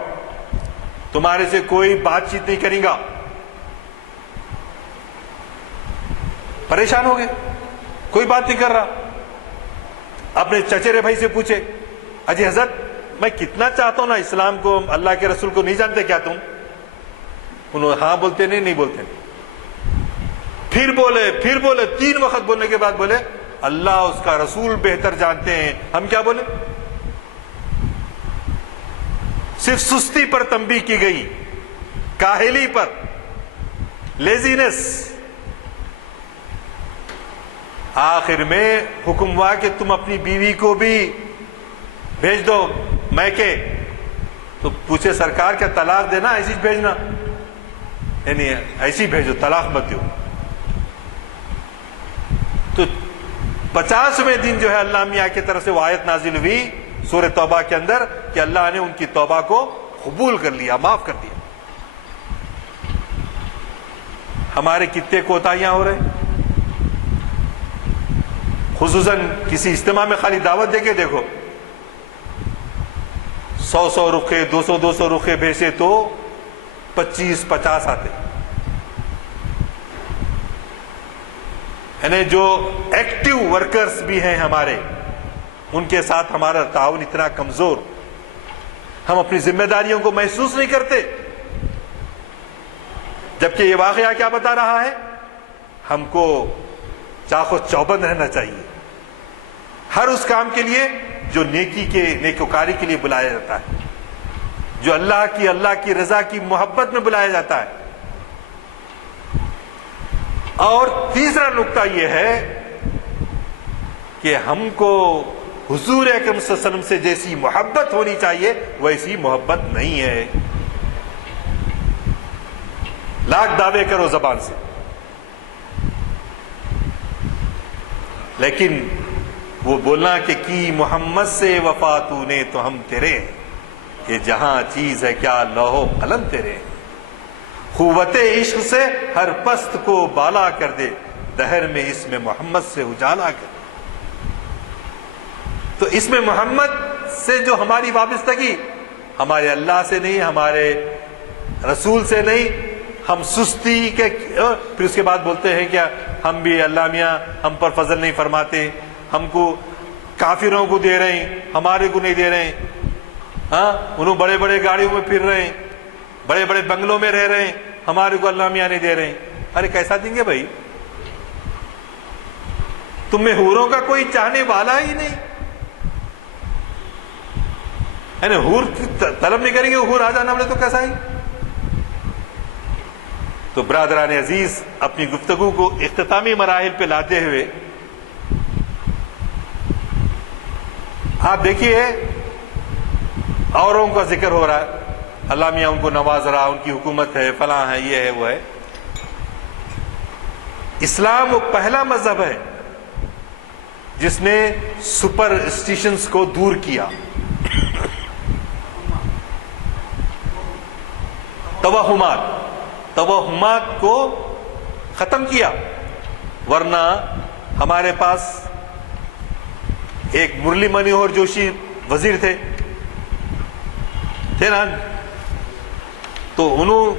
تمہارے سے کوئی بات چیت نہیں کریں گا. پریشان ہو گئے، کوئی بات نہیں کر رہا. اپنے چچیرے بھائی سے پوچھے، اجی حضرت میں کتنا چاہتا ہوں نا اسلام کو، اللہ کے رسول کو، نہیں جانتے کیا تم؟ انہوں نے ہاں بولتے نہیں بولتے. پھر بولے 3 وقت بولنے کے بعد بولے اللہ اس کا رسول بہتر جانتے ہیں، ہم کیا بولے؟ صرف سستی پر تنبیہ کی گئی، کاہلی پر، لیزینس. آخر میں حکم ہوا کہ تم اپنی بیوی کو بھی بھیج دو میکے. تو پوچھے سرکار کیا طلاق دینا ایسی بھیجنا؟ یعنی ایسی بھیجو، طلاق مت دو. تو 50ویں دن جو ہے اللہ میاں کی طرف سے وہ آیت نازل ہوئی سورہ توبہ کے اندر کہ اللہ نے ان کی توبہ کو قبول کر لیا، معاف کر دیا. ہمارے کتنے کوتاہیاں ہو رہے ہیں. خصوصاً کسی اجتماع میں خالی دعوت دے کے دیکھو، 100 رخے 200 رخے بھیجے تو 25-50 آتے. یعنی جو ایکٹیو ورکرز بھی ہیں ہمارے، ان کے ساتھ ہمارا تعاون اتنا کمزور، ہم اپنی ذمہ داریوں کو محسوس نہیں کرتے. جبکہ یہ واقعہ کیا بتا رہا ہے؟ ہم کو چاق و چوبند رہنا چاہیے ہر اس کام کے لیے جو نیکوکاری کے لیے بلایا جاتا ہے، جو اللہ کی رضا کی محبت میں بلایا جاتا ہے. اور تیسرا نقطہ یہ ہے کہ ہم کو حضور اکرم صلی اللہ علیہ وسلم سے جیسی محبت ہونی چاہیے ویسی محبت نہیں ہے. لاکھ دعوے کرو زبان سے، لیکن وہ بولنا کہ کی محمد سے وفا تو نے تو ہم تیرے ہیں، کہ جہاں چیز ہے کیا لوح و قلم تیرے ہیں. قوت عشق سے ہر پست کو بالا کر دے، دہر میں اس میں محمد سے اجالا کر دے. تو اس میں محمد سے جو ہماری وابستگی ہمارے اللہ سے نہیں، ہمارے رسول سے نہیں، ہم سستی کے پھر اس کے بعد بولتے ہیں کیا ہم بھی اللہ میاں ہم پر فضل نہیں فرماتے، ہم کو کافروں کو دے رہے ہیں ہمارے کو نہیں دے رہے ہیں. ہاں انہوں بڑے بڑے گاڑیوں میں پھر رہے ہیں، بڑے بڑے بنگلوں میں رہ رہے ہیں، ہمارے کو اللہ میاں نہیں دے رہے ہیں. ارے کیسا دیں گے بھائی؟ تم میں حوروں کا کوئی چاہنے والا ہی نہیں، یعنی حور طلب نہیں کریں گے، حور آ جانا بولے تو کیسا ہی. تو برادران عزیز، اپنی گفتگو کو اختتامی مراحل پہ لاتے ہوئے آپ دیکھیے اوروں کا ذکر ہو رہا ہے، اللہ میاں ان کو نواز رہا، ان کی حکومت ہے، فلاں ہے، یہ ہے، وہ ہے. اسلام وہ پہلا مذہب ہے جس نے سپر اسٹیشنز کو دور کیا، توہمات کو ختم کیا. ورنہ ہمارے پاس ایک مرلی منوہر جوشی وزیر تھے نا، تو انہوں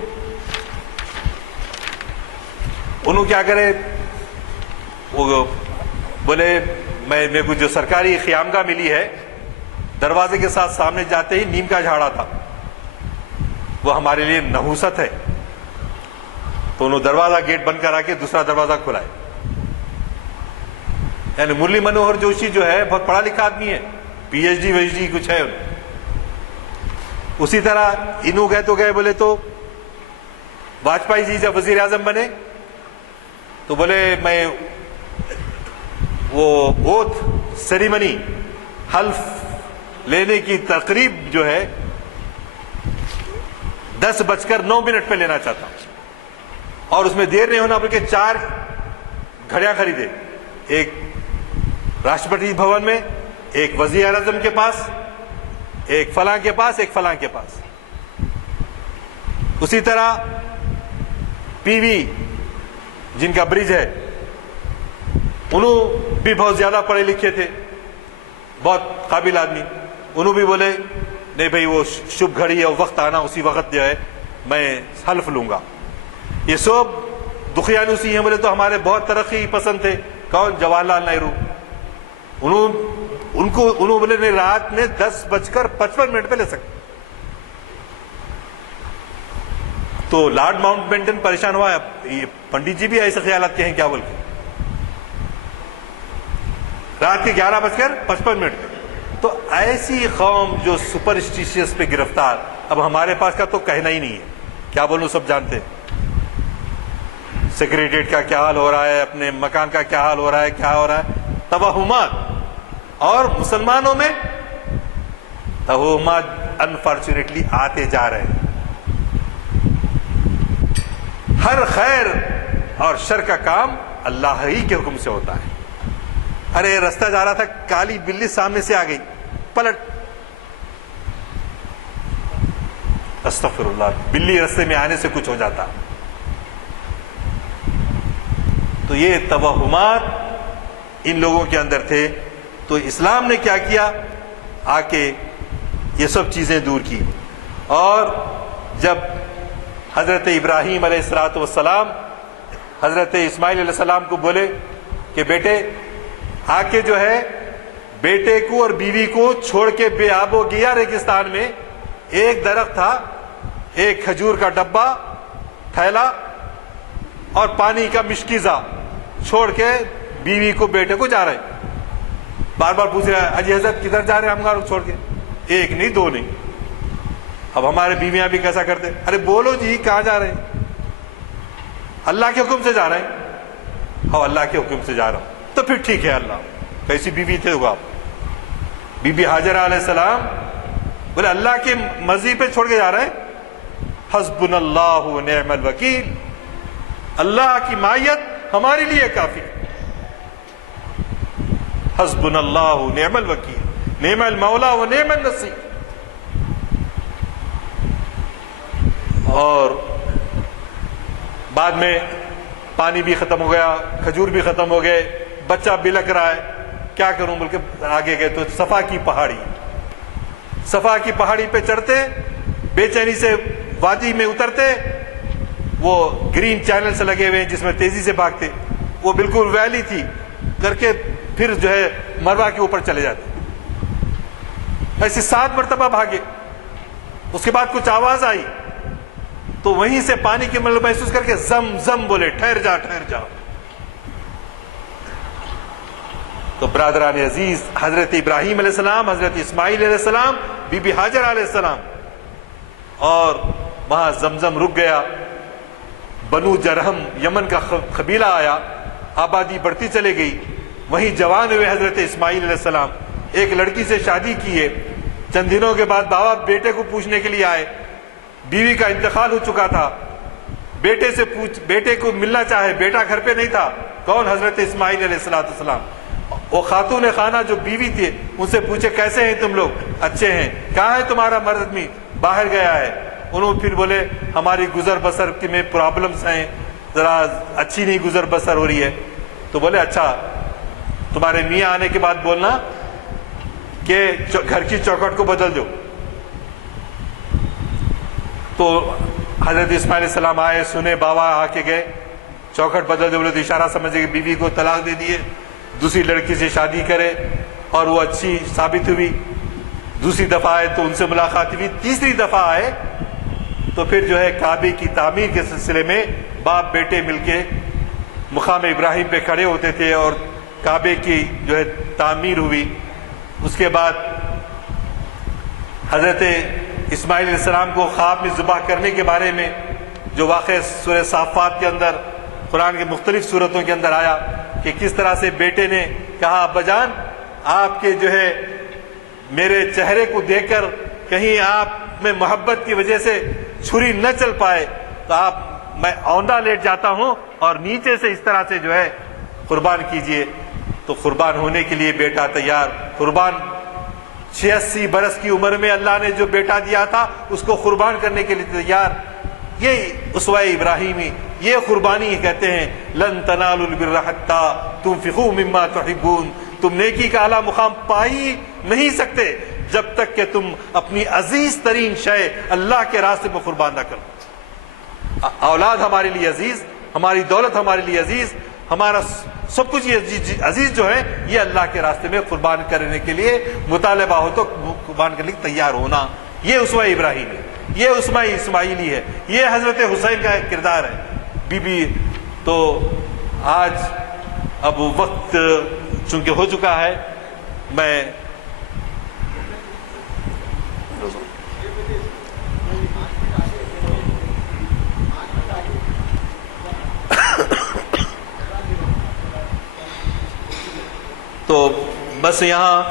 کیا کرے، وہ بولے میرے کو جو سرکاری خیامگاہ ملی ہے، دروازے کے ساتھ سامنے جاتے ہی نیم کا جھاڑا تھا، وہ ہمارے لیے نحوست ہے. تو انہوں دروازہ گیٹ بند کرا کے دوسرا دروازہ کھلائے. یعنی مرلی منوہر جوشی جو ہے بہت پڑھا لکھا آدمی ہے، پی ایچ ڈی کچھ ہے. اسی طرح انہوں گئے تو گئے، بولے تو واجپئی جی جب وزیر اعظم بنے تو بولے میں وہ اوتھ سیریمنی، حلف لینے کی تقریب جو ہے 10:09 پہ لینا چاہتا ہوں، اور اس میں دیر نہیں ہونا بلکہ 4 گھڑیاں خریدے، ایک راشٹرپتی بھون میں، ایک وزیر اعظم کے پاس، ایک فلاں کے پاس، ایک فلاں کے پاس. اسی طرح پی وی جن کا برج ہے، انہوں بھی بہت زیادہ پڑھے لکھے تھے، بہت قابل آدمی. انہوں بھی بولے نہیں بھائی وہ شبھ گھڑی ہے، وقت آنا اسی وقت جو ہے میں حلف لوں گا. یہ سب دکھیانوسی ہیں. بولے تو ہمارے بہت ترقی پسند تھے، کون؟ جواہر لال نہرو. انہوں بولے نہیں، رات میں 10:55 پہ لے سکتے. تو لارڈ ماؤنٹ بیٹن پریشان ہوا، یہ پنڈت جی بھی ایسے خیالات کے ہیں کیا بول کے، رات کے 11:55 پہ. تو ایسی قوم جو سپرسٹیشیس پہ گرفتار، اب ہمارے پاس کا تو کہنا ہی نہیں ہے، کیا بولوں، سب جانتے ہیں. سیکریٹریٹ کا کیا حال ہو رہا ہے, اپنے مکان کا کیا حال ہو رہا ہے, کیا ہو رہا ہے, توہمات. اور مسلمانوں میں توہمات انفارچونیٹلی آتے جا رہے ہیں. ہر خیر اور شر کا کام اللہ ہی کے حکم سے ہوتا ہے. ارے رستہ جا رہا تھا, کالی بلی سامنے سے آ گئی, پلٹ. استغفر اللہ, بلی رستے میں آنے سے کچھ ہو جاتا. تو یہ توہمات ان لوگوں کے اندر تھے. تو اسلام نے کیا کیا, آ کے یہ سب چیزیں دور کی. اور جب حضرت ابراہیم علیہ الصلوۃ والسلام حضرت اسماعیل علیہ السلام کو بولے کہ بیٹے آ کے جو ہے بیٹے کو اور بیوی کو چھوڑ کے بے آب و گیا ریگستان میں, ایک درخت تھا, ایک کھجور کا ڈبہ, تھیلا اور پانی کا مشکیزہ چھوڑ کے بیوی کو بیٹے کو جا رہے. بار بار پوچھ رہا ہے اجی حضرت کدھر جا رہے ہیں ہم چھوڑ کے؟ ایک نہیں دو نہیں. اب ہمارے بیویاں بھی کیسا کرتے, ارے بولو جی کہاں جا رہے ہیں؟ اللہ کے حکم سے جا رہے ہیں. ہاں اللہ کے حکم سے جا رہا ہوں. تو پھر ٹھیک ہے. اللہ کیسی بیوی تھے وہ آپ؟ بی بی ہاجرہ علیہ السلام بولے اللہ کی مرضی پہ چھوڑ کے جا رہے ہیں. حسبنا اللہ و نعم الوکیل, اللہ کی معیت ہمارے لیے کافی. حسبنا اللہ و نعم الوکیل, نعم المولا و نعم النصیر. اور بعد میں پانی بھی ختم ہو گیا, کھجور بھی ختم ہو گئے, بچہ بلک رہا ہے, کیا کروں بول کے آگے گئے تو صفا کی پہاڑی پہ چڑھتے, بے چینی سے وادی میں اترتے. وہ گرین چینل سے لگے ہوئے جس میں تیزی سے بھاگتے, وہ بالکل ویلی تھی, کر کے پھر جو ہے مروا کے اوپر چلے جاتے. ایسے 7 مرتبہ بھاگے. اس کے بعد کچھ آواز آئی تو وہیں سے پانی کی مطلب محسوس کر کے زم زم بولے, ٹھہر جا ٹھہر جا. تو برادران عزیز, حضرت ابراہیم علیہ السلام, حضرت اسماعیل علیہ السلام, بی بی ہاجرہ علیہ السلام, اور وہاں زمزم رک گیا. بنو جرہم یمن کا قبیلہ آیا, آبادی بڑھتی چلے گئی. وہیں جوان ہوئے حضرت اسماعیل علیہ السلام, ایک لڑکی سے شادی کیے. چند دنوں کے بعد بابا بیٹے کو پوچھنے کے لیے آئے. بیوی کا انتقال ہو چکا تھا. بیٹے کو ملنا چاہے, بیٹا گھر پہ نہیں تھا. کون؟ حضرت اسماعیل علیہ السلام. وہ خاتون خانہ جو بیوی تھی ان سے پوچھے کیسے ہیں تم لوگ؟ اچھے ہیں. کہاں ہے تمہارا مرد آدمی؟ باہر گیا ہے. انہوں پھر بولے ہماری گزر بسر میں پرابلمس ہیں, ذرا اچھی نہیں گزر بسر ہو رہی ہے. تو بولے اچھا تمہارے میاں آنے کے بعد بولنا کہ گھر کی چوکھٹ کو بدل دو. تو حضرت اسماعیل علیہ السلام آئے, سنے, بابا آ کے گئے, چوکھٹ بدل دے. بولے تو اشارہ سمجھے کہ بیوی کو طلاق دے دیے, دوسری لڑکی سے شادی کرے, اور وہ اچھی ثابت ہوئی. دوسری دفعہ آئے تو ان سے ملاقات ہوئی. تیسری دفعہ آئے تو پھر جو ہے کعبے کی تعمیر کے سلسلے میں باپ بیٹے مل کے مقام ابراہیم پہ کھڑے ہوتے تھے, اور کعبے کی جو ہے تعمیر ہوئی. اس کے بعد حضرت اسماعیل علیہ السلام کو خواب میں ذبح کرنے کے بارے میں جو واقعہ سورہ صافات کے اندر, قرآن کے مختلف صورتوں کے اندر آیا کہ کس طرح سے بیٹے نے کہا ابا جان آپ کے جو ہے میرے چہرے کو دیکھ کر کہیں آپ میں محبت کی وجہ سے چھری نہ چل پائے تو میں اوندا لیٹ جاتا ہوں اور نیچے سے اس طرح سے جو ہے قربان کیجئے. تو قربان ہونے کے لیے بیٹا تیار. قربان 86 برس کی عمر میں اللہ نے جو بیٹا دیا تھا اس کو قربان کرنے کے لیے تیار. یہ اسوہ ابراہیمی, یہ قربانی کہتے ہیں. لن تنالوا البر حتى تنفقوا مما تحبون. تم نیکی کا اعلیٰ مقام پائی نہیں سکتے جب تک کہ تم اپنی عزیز ترین شے اللہ کے راستے میں قربان نہ کرو. اولاد ہمارے لیے عزیز, ہماری دولت ہمارے لیے عزیز, ہمارا سب کچھ یہ عزیز جو ہے یہ اللہ کے راستے میں قربان کرنے کے لیے مطالبہ ہو تو قربان کرنے کے لیے تیار ہونا. یہ اسوہ ابراہیم ہے, یہ اسوہ اسماعیلی ہے, یہ حضرت حسین کا ایک کردار ہے. بی بی تو آج اب وقت چونکہ ہو چکا ہے, میں تو بس یہاں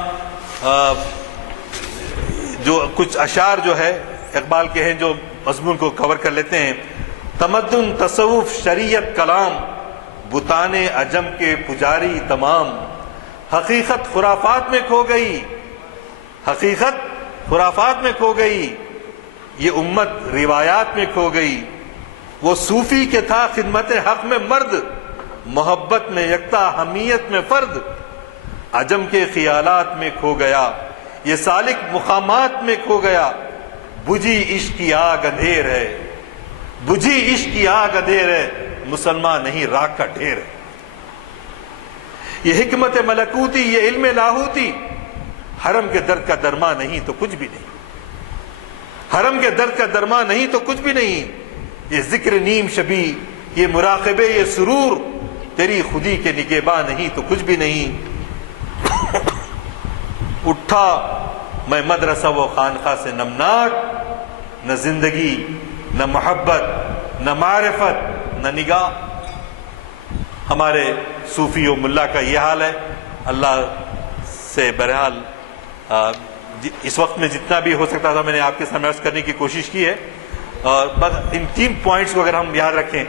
جو کچھ اشعار جو ہے اقبال کے ہیں جو مضمون کو کور کر لیتے ہیں. تمدن، تصوف، شریعت، کلام، بتان عجم کے پجاری تمام، حقیقت خرافات میں کھو گئی، حقیقت خرافات میں کھو گئی، یہ امت روایات میں کھو گئی. وہ صوفی کے تھا خدمت حق میں مرد، محبت میں یکتا حمیت میں فرد، عجم کے خیالات میں کھو گیا، یہ سالک مقامات میں کھو گیا. بجھی عشق کی آگ اندھیر ہے، بجھی عشق کی آگ اندھیر ہے، مسلمان نہیں راکھ کا ڈھیر ہے. یہ حکمت ملکوتی، یہ علم لاہوتی، حرم کے درد کا درما نہیں تو کچھ بھی نہیں، حرم کے درد کا درما نہیں تو کچھ بھی نہیں. یہ ذکر نیم شبی، یہ مراقبے، یہ سرور، تیری خودی کے نگہباں نہیں تو کچھ بھی نہیں. اٹھا میں مدرسہ و خانقاہ سے نمناک، نہ زندگی، نہ محبت، نہ معرفت، نہ نگاہ. ہمارے صوفی و ملا کا یہ حال ہے. اللہ سے بہرحال اس وقت میں جتنا بھی ہو سکتا تھا میں نے آپ کے سامنے عرض کرنے کی کوشش کی ہے. اور بس ان 3 پوائنٹس کو اگر ہم یاد رکھیں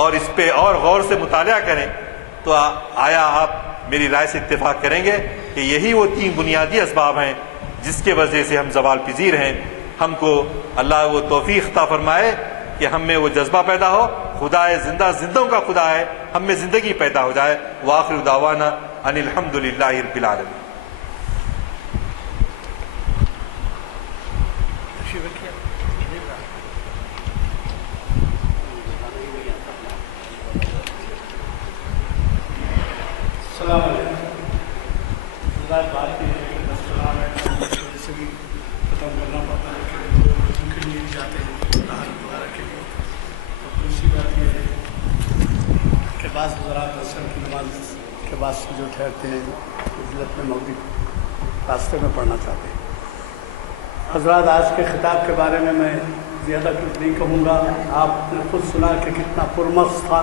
اور اس پہ اور غور سے مطالعہ کریں تو آیا آپ میری رائے سے اتفاق کریں گے کہ یہی وہ 3 بنیادی اسباب ہیں جس کے وجہ سے ہم زوال پذیر ہیں. ہم کو اللہ وہ توفیق عطا فرمائے کہ ہم میں وہ جذبہ پیدا ہو، خدا زندہ زندوں کا خدا ہے، ہم میں زندگی پیدا ہو جائے. وآخر دعوانا ان الحمد للہ رب العالمین. السلام علیکم. بات یہ ہے کہ بس سلام ہے جیسے بھی ختم کرنا پڑتا ہے کہ ان کے لیے جاتے ہیں دوبارہ کے لیے. اور دوسری بات یہ ہے کہ بعض حضرات عصر کی نماز کے بعد جو ٹھہرتے ہیں عزلت میں مغرب راستے میں پڑھنا چاہتے ہیں. حضرات آج کے خطاب کے بارے میں زیادہ کچھ نہیں کہوں گا. آپ نے خود سنا کہ کتنا پرمغز تھا.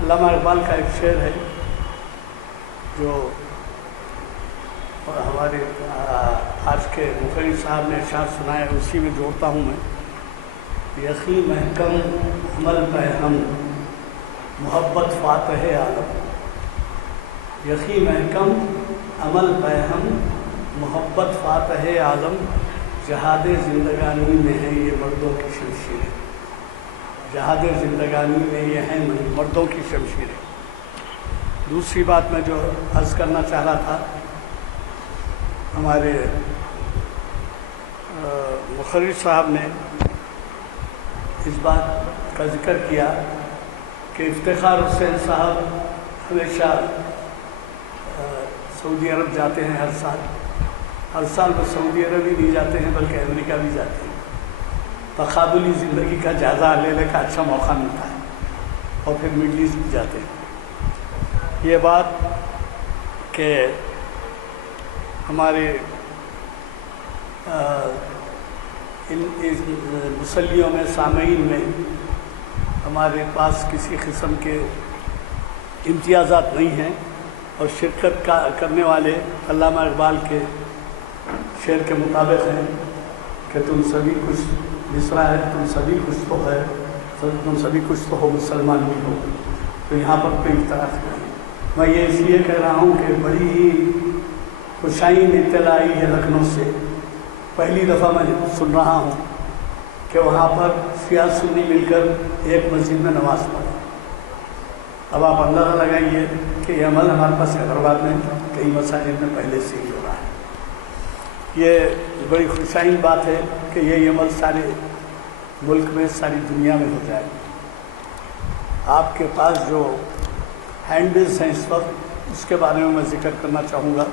علامہ اقبال کا ایک شعر ہے جو ہمارے آج کے مفتی صاحب نے ارشاد سنایا، اسی میں جوڑتا ہوں میں. یقین محکم عمل پہم محبت فاتح عالم، یقین محکم عمل پہم محبت فاتح عالم، جہاد زندگانی میں ہے یہ مردوں کی شمشیریں، جہاد زندگانی میں یہ ہیں مردوں کی شمشیریں. دوسری بات میں جو عرض کرنا چاہ رہا تھا، ہمارے مخرج صاحب نے اس بات کا ذکر کیا کہ افتخار حسین صاحب ہمیشہ سعودی عرب جاتے ہیں ہر سال وہ سعودی عرب ہی نہیں جاتے ہیں بلکہ امریکہ بھی جاتے ہیں. تقابلی زندگی کا جائزہ لینے کا اچھا موقع ملتا ہے اور پھر مڈل ایسٹ بھی جاتے ہیں. یہ بات کہ ہمارے ان مسلیوں میں سامعین میں ہمارے پاس کسی قسم کے امتیازات نہیں ہیں اور شرکت کرنے والے علامہ اقبال کے شعر کے مطابق ہیں کہ تم سبھی کچھ مصرع ہے، تم سبھی کچھ تو ہے، تم سبھی کچھ تو ہو، مسلمان بھی ہو. تو یہاں پر کوئی اختلاف نہیں. میں یہ اس لیے کہہ رہا ہوں کہ بڑی ہی خوشائن اطلاع آئی ہے لکھنؤ سے. پہلی دفعہ میں سن رہا ہوں کہ وہاں پر سیاہ سنی مل کر ایک مسجد میں نماز پڑھیں. اب آپ اندازہ لگائیے کہ یہ عمل ہمارے پاس حیدرآباد میں کئی مساجد میں پہلے سے ہی ہو رہا ہے. یہ بڑی خوشائن بات ہے کہ یہ عمل سارے ملک میں، ساری دنیا میں ہو جائے. آپ کے پاس جو ہینڈ بلز ہیں اس وقت، اس کے بارے میں ذکر کرنا چاہوں گا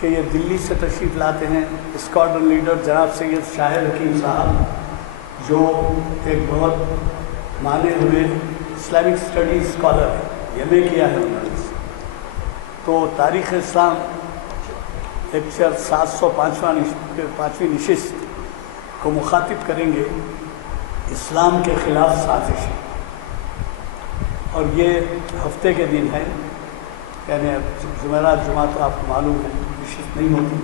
کہ یہ دلی سے تشریف لاتے ہیں اسکواڈرن لیڈر جناب سید شاہد حکیم صاحب، جو ایک بہت مانے ہوئے اسلامک اسٹڈیز اسکالر ہے، ایم اے کیا ہے انہوں نے. تو تاریخ اسلام لیکچر 705واں نشست کو مخاطب کریں گے، اسلام کے خلاف سازش ہے. اور یہ ہفتے کے دن ہے یعنی جمعرات جمعہ تو آپ کو معلوم ہے نشست نہیں ہوتی.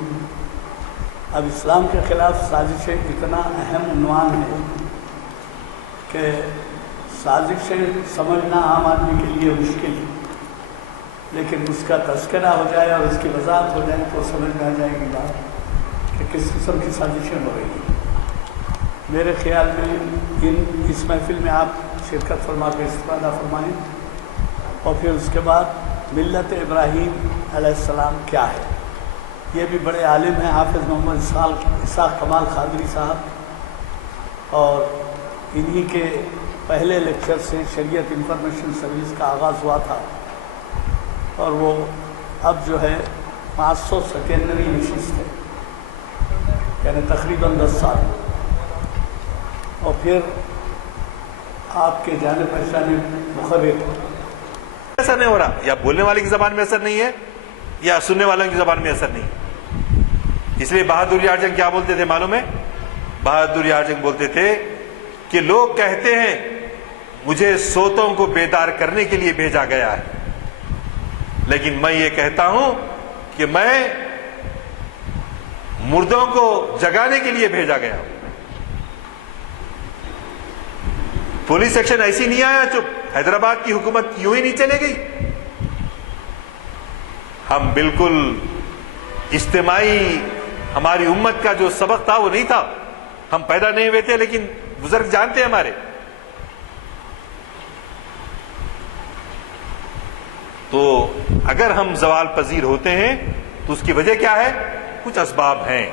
اب اسلام کے خلاف سازشیں اتنا اہم عنوان ہے کہ سازشیں سمجھنا عام آدمی کے لیے مشکل ہے، لیکن اس کا تذکرہ ہو جائے اور اس کی وضاحت ہو جائے تو سمجھ میں آ جائے گی بات کہ کس قسم کی سازشیں ہو رہی ہیں. میرے خیال میں اس محفل میں آپ شرکت فرما کے استفادہ فرمائیں، اور پھر اس کے بعد ملت ابراہیم علیہ السلام کیا ہے. یہ بھی بڑے عالم ہیں حافظ محمد اسحاق کمال قادری صاحب، اور انہی کے پہلے لیکچر سے شریعت انفارمیشن سروس کا آغاز ہوا تھا، اور وہ اب جو ہے 597 نشست ہے، یعنی تقریباً 10 سال. اور پھر آپ کے جانے پہچانے مخرر ایسا نہیں ہو رہا، یا بولنے والے کی زبان میں اثر نہیں ہے یا سننے والوں کی زبان میں اثر نہیں. اس لیے بہادر یار جنگ کیا بولتے تھے معلوم ہے؟ بہادر یار جنگ بولتے تھے کہ لوگ کہتے ہیں مجھے سوتوں کو بیدار کرنے کے لیے بھیجا گیا ہے، لیکن میں یہ کہتا ہوں کہ میں مردوں کو جگانے کے لیے بھیجا گیا ہوں. پولیس ایکشن ایسی نہیں آیا چپ، حیدرآباد کی حکومت یوں ہی نہیں چلے گئی. ہم بالکل اجتماعی، ہماری امت کا جو سبق تھا وہ نہیں تھا. ہم پیدا نہیں ہوئے تھے لیکن بزرگ جانتے ہیں ہمارے. تو اگر ہم زوال پذیر ہوتے ہیں تو اس کی وجہ کیا ہے؟ کچھ اسباب ہیں.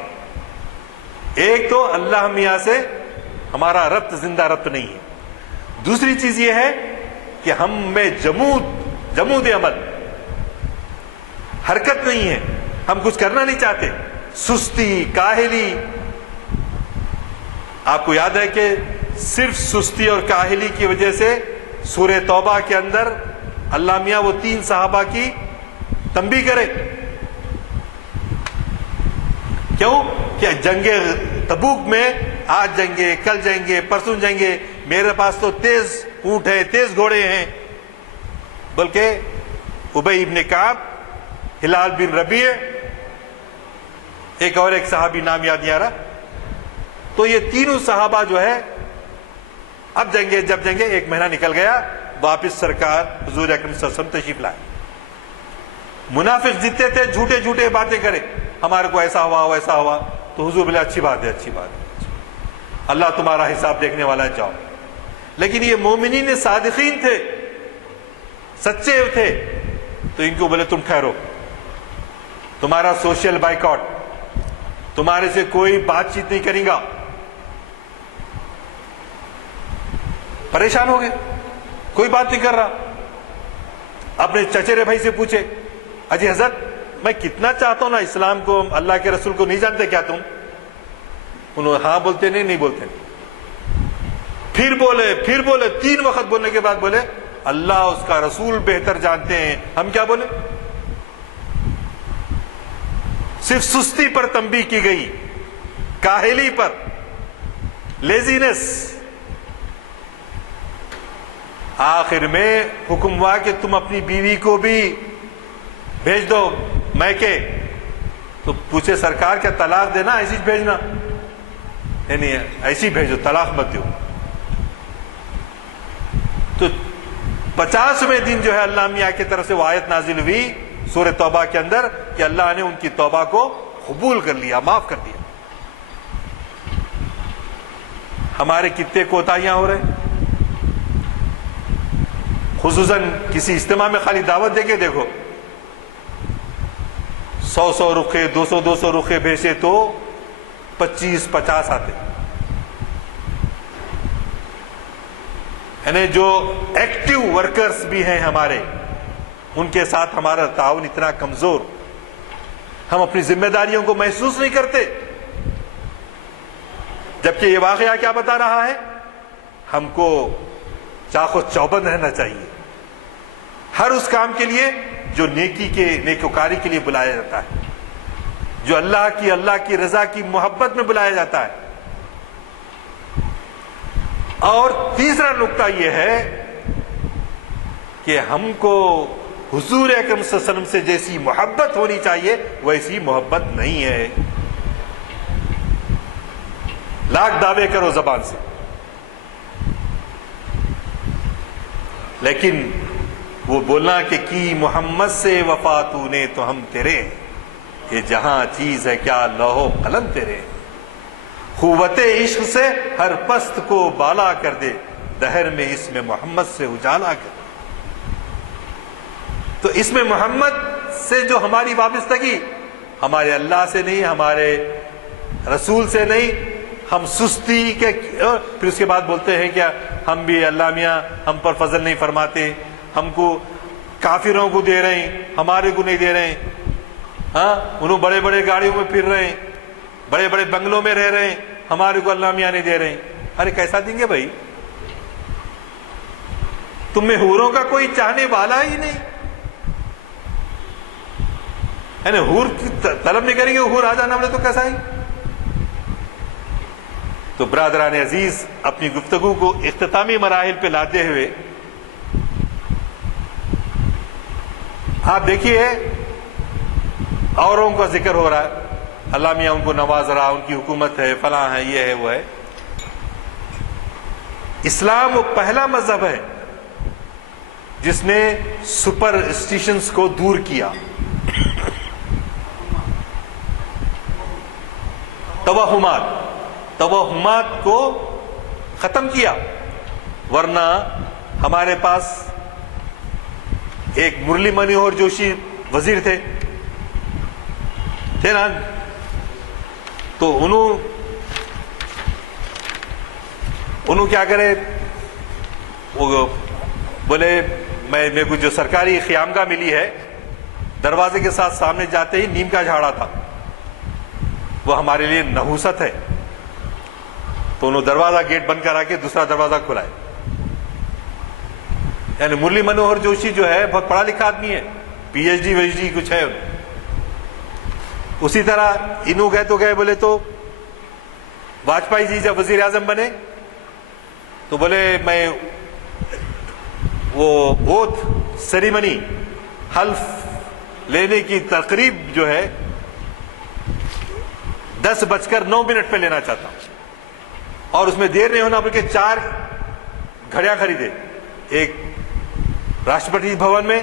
ایک تو اللہ میاں سے ہمارا ربط زندہ ربط نہیں ہے. دوسری چیز یہ ہے کہ ہم میں جمود عمل، حرکت نہیں ہے، ہم کچھ کرنا نہیں چاہتے، سستی، کاہلی. آپ کو یاد ہے کہ صرف سستی اور کاہلی کی وجہ سے سورہ توبہ کے اندر اللہ میاں وہ 3 صحابہ کی تنبیہ کرے. کیوں؟ کہ جنگ تبوک میں آج جائیں گے، کل جائیں گے، پرسوں جائیں گے، میرے پاس تو تیز اونٹ ہے، تیز گھوڑے ہیں. بلکہ ابی ابن کعب، ہلال بن ربیع، ایک صحابی نام یاد نہیں آ رہا، تو یہ تینوں صحابہ جو ہے اب جائیں گے، جب جائیں گے. 1 مہینہ نکل گیا، واپس سرکار حضور اکرم صلی اللہ علیہ وسلم تشریف لائے. منافق جتنے تھے جھوٹے جھوٹے باتیں کرے، ہمارے کو ایسا ہوا ویسا ہوا. تو حضور بولے اچھی بات ہے، اچھی بات ہے، اللہ تمہارا حساب دیکھنے والا ہے، جاؤ. لیکن یہ مومنین صادقین تھے، سچے تھے، تو ان کو بولے تم ٹھہرو، تمہارا سوشل بائیکاٹ، تمہارے سے کوئی بات چیت نہیں کرے گا. پریشان ہو گئے، کوئی بات نہیں کر رہا. اپنے چچیرے بھائی سے پوچھے، اجی حضرت میں کتنا چاہتا ہوں نا اسلام کو، اللہ کے رسول کو نہیں جانتے کیا تم؟ انہوں نے ہاں بولتے نہیں بولتے. پھر بولے 3 وقت بولنے کے بعد بولے اللہ اس کا رسول بہتر جانتے ہیں، ہم کیا بولے؟ صرف سستی پر تنبیہ کی گئی، کاہلی پر، لیزینس. آخر میں حکم ہوا کہ تم اپنی بیوی کو بھی بھیج دو میکے. تو پوچھے سرکار کیا طلاق دینا ایسی بھیجنا؟ نہیں ایسی بھیجو، طلاق مت دو. تو 50ویں دن جو ہے اللہ میاں کی طرف سے وہ آیت نازل ہوئی سورہ توبہ کے اندر کہ اللہ نے ان کی توبہ کو قبول کر لیا، معاف کر دیا. ہمارے کتنے کوتاہیاں ہو رہے ہیں. خصوصاً کسی اجتماع میں خالی دعوت دے کے دیکھو، 100 رخے، 200 رخے بھیجے تو 25-50 آتے. یعنی جو ایکٹیو ورکرز بھی ہیں ہمارے، ان کے ساتھ ہمارا تعاون اتنا کمزور، ہم اپنی ذمہ داریوں کو محسوس نہیں کرتے. جبکہ یہ واقعہ کیا بتا رہا ہے؟ ہم کو چاق و چوبند رہنا چاہیے ہر اس کام کے لیے جو نیکوکاری کے لیے بلایا جاتا ہے، جو اللہ کی رضا کی محبت میں بلایا جاتا ہے. اور تیسرا نقطہ یہ ہے کہ ہم کو حضور اکرم صلی اللہ علیہ وسلم سے جیسی محبت ہونی چاہیے ویسی محبت نہیں ہے. لاکھ دعوے کرو زبان سے، لیکن وہ بولنا کہ کی محمد سے وفا تو نے تو ہم تیرے، یہ جہاں چیز ہے کیا لوح و قلم تیرے. قوت عشق سے ہر پست کو بالا کر دے، دہر میں اس میں محمد سے اجالا کر دے. تو اس میں محمد سے جو ہماری وابستگی ہمارے اللہ سے نہیں، ہمارے رسول سے نہیں، ہم سستی کے پھر اس کے بعد بولتے ہیں کیا ہم بھی اللہ میاں ہم پر فضل نہیں فرماتے، ہم کو کافروں کو دے رہے ہیں ہمارے کو نہیں دے رہے ہیں. ہاں انہوں بڑے بڑے گاڑیوں میں پھر رہے ہیں، بڑے بڑے بنگلوں میں رہ رہے ہیں، ہمارے کو اللہ میاں نہیں دے رہے ہیں. ارے کیسا دیں گے بھائی؟ تم میں حوروں کا کوئی چاہنے والا ہی نہیں، یعنی حور کی طلب نہیں کریں گے، حور آ جانا بولے تو کیسا ہی. تو برادران عزیز، اپنی گفتگو کو اختتامی مراحل پہ لاتے ہوئے آپ دیکھیے اوروں کا ذکر ہو رہا ہے، اللہ میاں ان کو نواز رہا، ان کی حکومت ہے، فلاں ہے، یہ ہے وہ ہے. اسلام وہ پہلا مذہب ہے جس نے سپر اسٹیشنز کو دور کیا، توہمات کو ختم کیا. ورنہ ہمارے پاس ایک مرلی منوہر جوشی وزیر تھے نا، تو انہوں کیا کرے، وہ بولے میرے کو جو سرکاری خیامگاہ ملی ہے دروازے کے ساتھ سامنے جاتے ہی نیم کا جھاڑا تھا، وہ ہمارے لیے نحوست ہے. تو انہوں دروازہ گیٹ بند کرا کے دوسرا دروازہ کھلائے. یعنی مرلی منوہر جوشی جو ہے بہت پڑھا لکھا آدمی ہے، پی ایچ ڈی کچھ ہے. اسی طرح انہوں گئے تو گئے، بولے تو واجپئی جی جب وزیر اعظم بنے تو بولے میں وہ اوتھ سیریمنی حلف لینے کی تقریب جو ہے 10:09 پہ لینا چاہتا ہوں، اور اس میں دیر نہیں ہونا بلکہ 4 گھڑیاں خریدے، ایک راشٹرپتی بھون میں،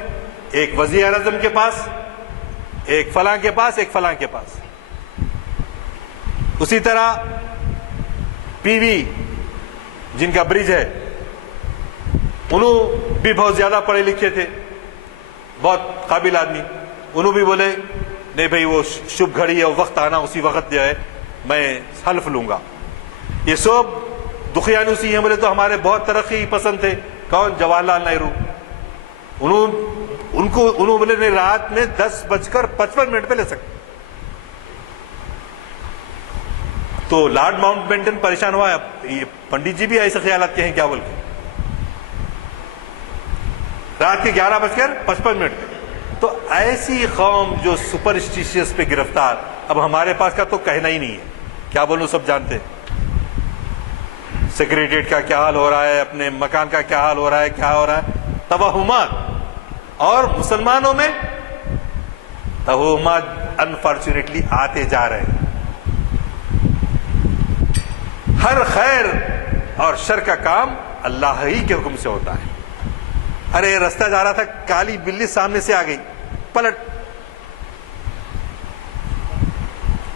ایک وزیر اعظم کے پاس، ایک فلاں کے پاس، ایک فلاں کے پاس. اسی طرح پی وی جن کا برج ہے انہوں بھی بہت زیادہ پڑھے لکھے تھے، بہت قابل آدمی. انہوں بھی بولے نہیں بھائی وہ شبھ گھڑی ہے، وقت آنا اسی وقت جو ہے میں حلف لوں گا. یہ سب دکھیانوسی ہیں، بولے تو ہمارے بہت ترقی پسند تھے. کون؟ جواہر لال نہرو. انہوں بولے نہیں رات میں 10:55 پہ لے سکتے. تو لارڈ ماؤنٹ بیٹن پریشان ہوا، یہ پنڈت جی بھی ایسے خیالات کے ہیں کیا بول کے، رات کے 11:55 پہ. تو ایسی قوم جو سپرسٹیشیس پہ گرفتار، اب ہمارے پاس کا تو کہنا ہی نہیں ہے، کیا بولوں سب جانتے ہیں. سیکریٹریٹ کا کیا حال ہو رہا ہے، اپنے مکان کا کیا حال ہو رہا ہے، کیا ہو رہا ہے، توہمات. اور مسلمانوں میں توہمات انفارچونیٹلی آتے جا رہے ہیں. ہر خیر اور شر کا کام اللہ ہی کے حکم سے ہوتا ہے. ارے رستہ جا رہا تھا، کالی بلی سامنے سے آ گئی، پلٹ،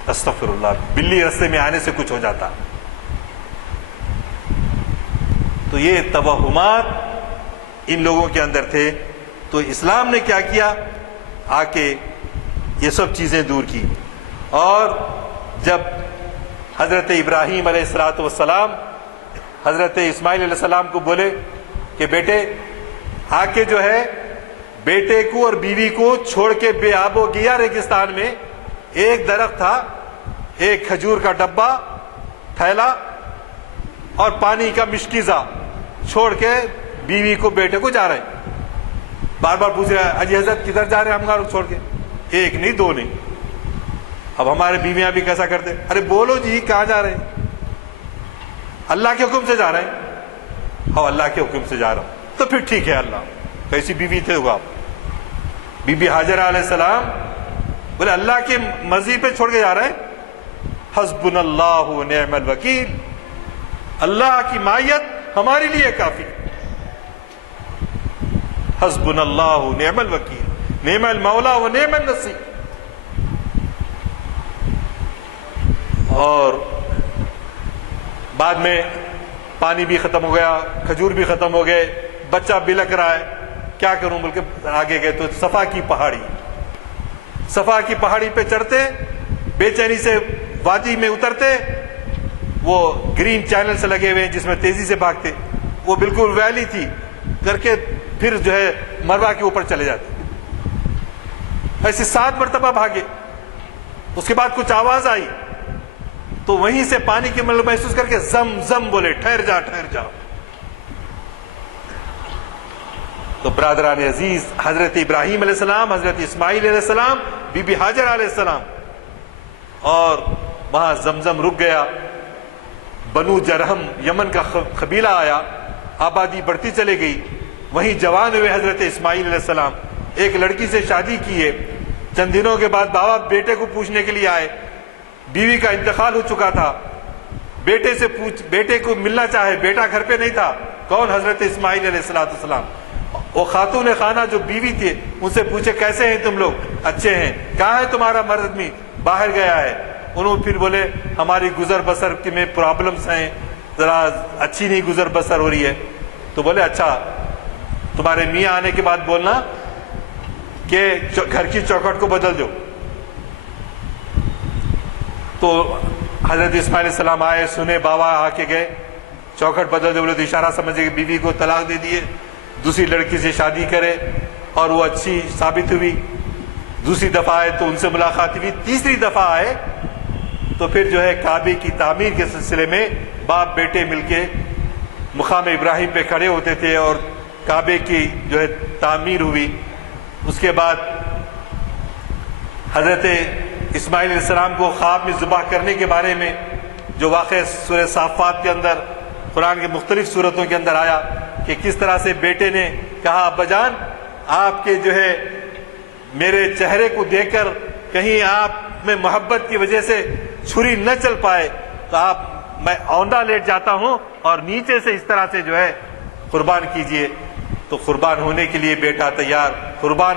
استغفر اللہ، بلی رستے میں آنے سے کچھ ہو جاتا. تو یہ توہمات ان لوگوں کے اندر تھے. تو اسلام نے کیا کیا، آ کے یہ سب چیزیں دور کی. اور جب حضرت ابراہیم علیہ الصلوۃ والسلام حضرت اسماعیل علیہ السلام کو بولے کہ بیٹے آ کے جو ہے بیٹے کو اور بیوی کو چھوڑ کے بے آب و گیا ریگستان میں، ایک درخت تھا، ایک کھجور کا ڈبہ، تھیلا اور پانی کا مشکیزہ چھوڑ کے بیوی کو بیٹے کو جا رہے ہیں. بار بار پوچھ رہے ہیں حجی حضرت کدھر جا رہے ہیں ہم چھوڑ کے؟ ایک نہیں دو نہیں. اب ہمارے بیویاں بھی کیسا کرتے، ارے بولو جی کہاں جا رہے ہیں؟ اللہ کے حکم سے جا رہے ہیں. ہاں اللہ کے حکم سے جا رہا ہوں. تو پھر ٹھیک ہے، اللہ کیسی بیوی تھے وہ آپ؟ بی بی حاجرہ علیہ السلام بولے اللہ کے مرضی پہ چھوڑ کے جا رہے ہیں، حسبنا اللہ و نعم الوکیل، اللہ کی معیت ہمارے لیے کافی، حسبنا اللہ و نعم الوکیل، نعم المولا و نعم النصیر۔ اور بعد میں پانی بھی ختم ہو گیا، کھجور بھی ختم ہو گئے، بچہ بلک رہا ہے، کیا کروں بول کے آگے گئے تو صفا کی پہاڑی پہ چڑھتے، بے چینی سے وادی میں اترتے، وہ گرین چینل سے لگے ہوئے ہیں جس میں تیزی سے بھاگتے، وہ بالکل ویلی تھی کر کے پھر جو ہے مروا کے اوپر چلے جاتے، ایسے 7 مرتبہ بھاگے۔ اس کے بعد کچھ آواز آئی تو وہیں سے پانی کی مطلب محسوس کر کے زم زم بولے، ٹھہر جا ٹھہر جا۔ تو برادران عزیز، حضرت ابراہیم علیہ السلام، حضرت اسماعیل علیہ السلام، بی بی حاجرہ علیہ السلام، اور وہاں زمزم رک گیا۔ بنو جرہم یمن کا قبیلہ آیا، آبادی بڑھتی چلے گئی، وہیں جوان ہوئے حضرت اسماعیل علیہ السلام، ایک لڑکی سے شادی کیے۔ چند دنوں کے بعد بابا بیٹے کو پوچھنے کے لیے آئے، بیوی کا انتقال ہو چکا تھا، بیٹے کو ملنا چاہے، بیٹا گھر پہ نہیں تھا۔ کون؟ حضرت اسماعیل علیہ السلام۔ وہ خاتون خانہ جو بیوی تھے ان سے پوچھے کیسے ہیں تم لوگ؟ اچھے ہیں۔ کہاں ہے تمہارا مرد آدمی؟ باہر گیا ہے۔ انہوں پھر بولے ہماری گزر بسر میں پرابلمس ہیں، ذرا اچھی نہیں گزر بسر ہو رہی ہے۔ تو بولے اچھا تمہارے میاں آنے کے بعد بولنا کہ گھر کی چوکھٹ کو بدل دو۔ تو حضرت اسماعیل علیہ السلام آئے، سنے، بابا آ کے گئے، چوکھٹ بدل دے بولے تو اشارہ سمجھے کہ بیوی کو طلاق دے دیے، دوسری لڑکی سے شادی کرے، اور وہ اچھی ثابت ہوئی۔ دوسری دفعہ آئے تو ان سے ملاقات ہوئی، تیسری دفعہ آئے تو پھر جو ہے کعبے کی تعمیر کے سلسلے میں باپ بیٹے مل کے مقام ابراہیم پہ کھڑے ہوتے تھے اور کعبے کی جو ہے تعمیر ہوئی۔ اس کے بعد حضرت اسماعیل علیہ السلام کو خواب میں ذبح کرنے کے بارے میں جو واقعہ سورہ صافات کے اندر، قرآن کے مختلف صورتوں کے اندر آیا کہ کس طرح سے بیٹے نے کہا ابا جان آپ کے جو ہے میرے چہرے کو دیکھ کر کہیں آپ میں محبت کی وجہ سے چھری نہ چل پائے تو میں اوندا لیٹ جاتا ہوں اور نیچے سے اس طرح سے جو ہے قربان کیجئے۔ تو قربان ہونے کے لیے بیٹا تیار، قربان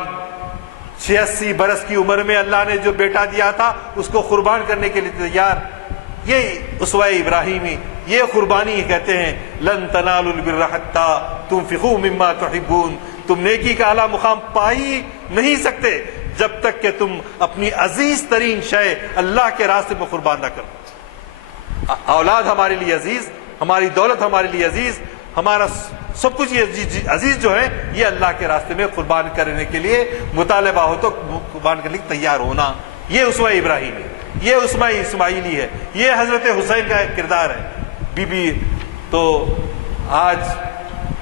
86 برس کی عمر میں اللہ نے جو بیٹا دیا تھا اس کو قربان کرنے کے لیے تیار۔ یہ اسوہ ابراہیمی، یہ قربانی کہتے ہیں۔ لن تنالوا البر حتى تنفقوا مما تحبون، تم نیکی کا اعلیٰ مقام پا ہی نہیں سکتے جب تک کہ تم اپنی عزیز ترین شے اللہ کے راستے میں قربان نہ کرو۔ اولاد ہمارے لیے عزیز، ہماری دولت ہمارے لیے عزیز، ہمارا سب کچھ یہ عزیز جو ہے یہ اللہ کے راستے میں قربان کرنے کے لیے مطالبہ ہو تو قربان کرنے کے لیے تیار ہونا۔ یہ اسوہ ابراہیم ہے، یہ اسوہ اسماعیلی ہے، یہ حضرت حسین کا کردار ہے۔ بی بی تو آج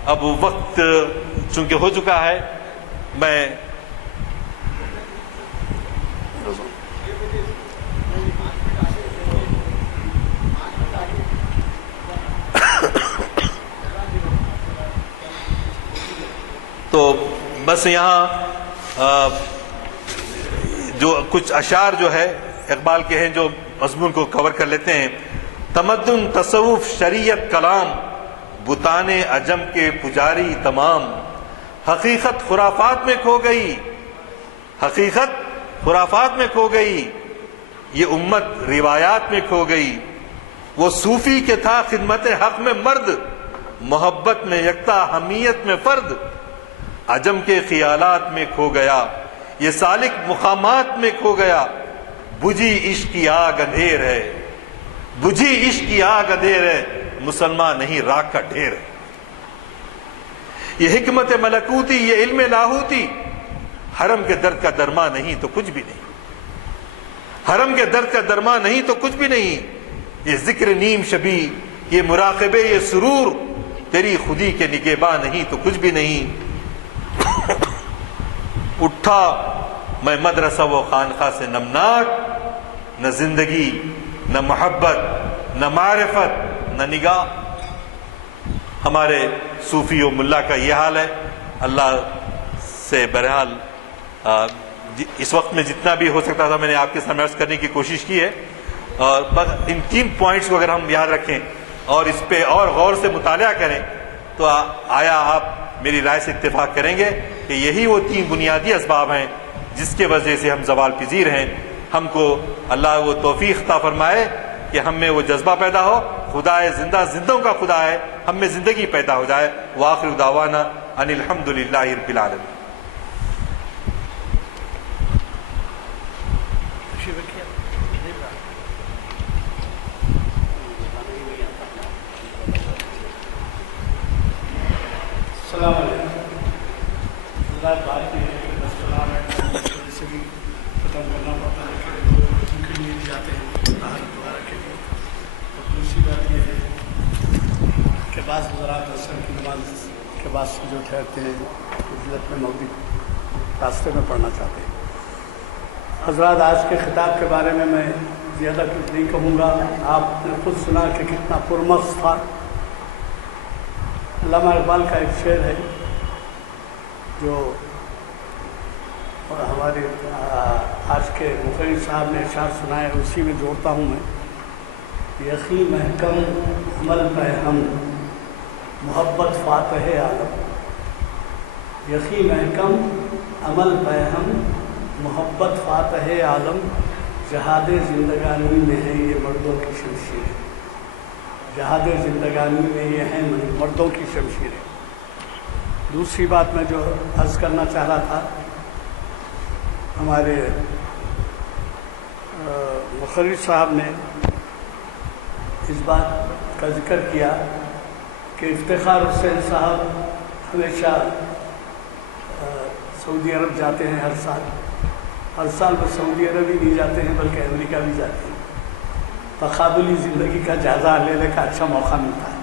اب وقت چونکہ ہو چکا ہے، میں تو بس یہاں جو کچھ اشعار جو ہے اقبال کے ہیں جو مضمون کو کور کر لیتے ہیں۔ تمدن، تصوف، شریعت، کلام، بتان عجم کے پجاری تمام، حقیقت خرافات میں کھو گئی، حقیقت خرافات میں کھو گئی، یہ امت روایات میں کھو گئی۔ وہ صوفی کے تھا خدمت حق میں مرد، محبت میں یکتا حمیت میں فرد، عجم کے خیالات میں کھو گیا، یہ سالک مقامات میں کھو گیا۔ بجھی عشق کی آگ اندھیر ہے، بجھی عشق کی آگ اندھیر ہے، مسلمان نہیں راکھ کا ڈھیر ہے۔ یہ حکمت ملکوتی، یہ علم لاہوتی، حرم کے درد کا درما نہیں تو کچھ بھی نہیں، حرم کے درد کا درما نہیں تو کچھ بھی نہیں۔ یہ ذکر نیم شبی، یہ مراقبے، یہ سرور، تیری خودی کے نگہباں نہیں تو کچھ بھی نہیں۔ اٹھا میں مدرسہ و خانقاہ سے نمناک، نہ زندگی، نہ محبت، نہ معرفت، نہ نگاہ۔ ہمارے صوفی و ملا کا یہ حال ہے۔ اللہ سے بہرحال اس وقت میں جتنا بھی ہو سکتا تھا میں نے آپ کے سامنے عرض کرنے کی کوشش کی ہے، اور بس ان 3 پوائنٹس کو اگر ہم یاد رکھیں اور اس پہ اور غور سے مطالعہ کریں تو آیا آپ میری رائے سے اتفاق کریں گے کہ یہی وہ 3 بنیادی اسباب ہیں جس کے وجہ سے ہم زوال پذیر ہیں. ہم کو اللہ وہ توفیق عطا فرمائے کہ ہم میں وہ جذبہ پیدا ہو، خدا ہے زندہ، زندوں کا خدا ہے، ہم میں زندگی پیدا ہو جائے. وآخر دعوانا ان الحمد للہ رب العالمین. السلام علیکم. اللہ بات یہ ہے کہ السلام علیکم سے بھی ختم کرنا پڑتا ہے کہ لوگ ان کے لیے بھی جاتے ہیں باہر دوبارہ کے لیے. اور دوسری بات یہ ہے کہ بعض حضرات عصر کی نماز کے بعد سے جو ٹھہرتے ہیں فضیلت میں مغرب راستے میں پڑھنا چاہتے ہیں. حضرات آج کے خطاب کے بارے میں زیادہ کچھ نہیں کہوں گا. آپ نے خود سنا کہ کتنا پرمغز تھا. علامہ اقبال کا ایک شعر ہے جو ہمارے آج کے مفتی صاحب نے ارشاد سنا ہے، اسی میں جوڑتا ہوں میں. یقی محکم عمل پہ ہم محبت فاتح عالم، یقی محکم عمل پہ ہم محبت فاتح عالم، جہاد زندگانی میں ہے یہ مردوں کی شمشیر، جہاد زندگانی میں یہ ہیں مردوں کی شمشیریں. دوسری بات میں جو عرض کرنا چاہ رہا تھا، ہمارے مخرج صاحب نے اس بات کا ذکر کیا کہ افتخار حسین صاحب ہمیشہ سعودی عرب جاتے ہیں ہر سال وہ سعودی عرب ہی نہیں جاتے ہیں بلکہ امریکہ بھی جاتے ہیں. تقابلی زندگی کا جائزہ لینے کا اچھا موقع ملتا ہے،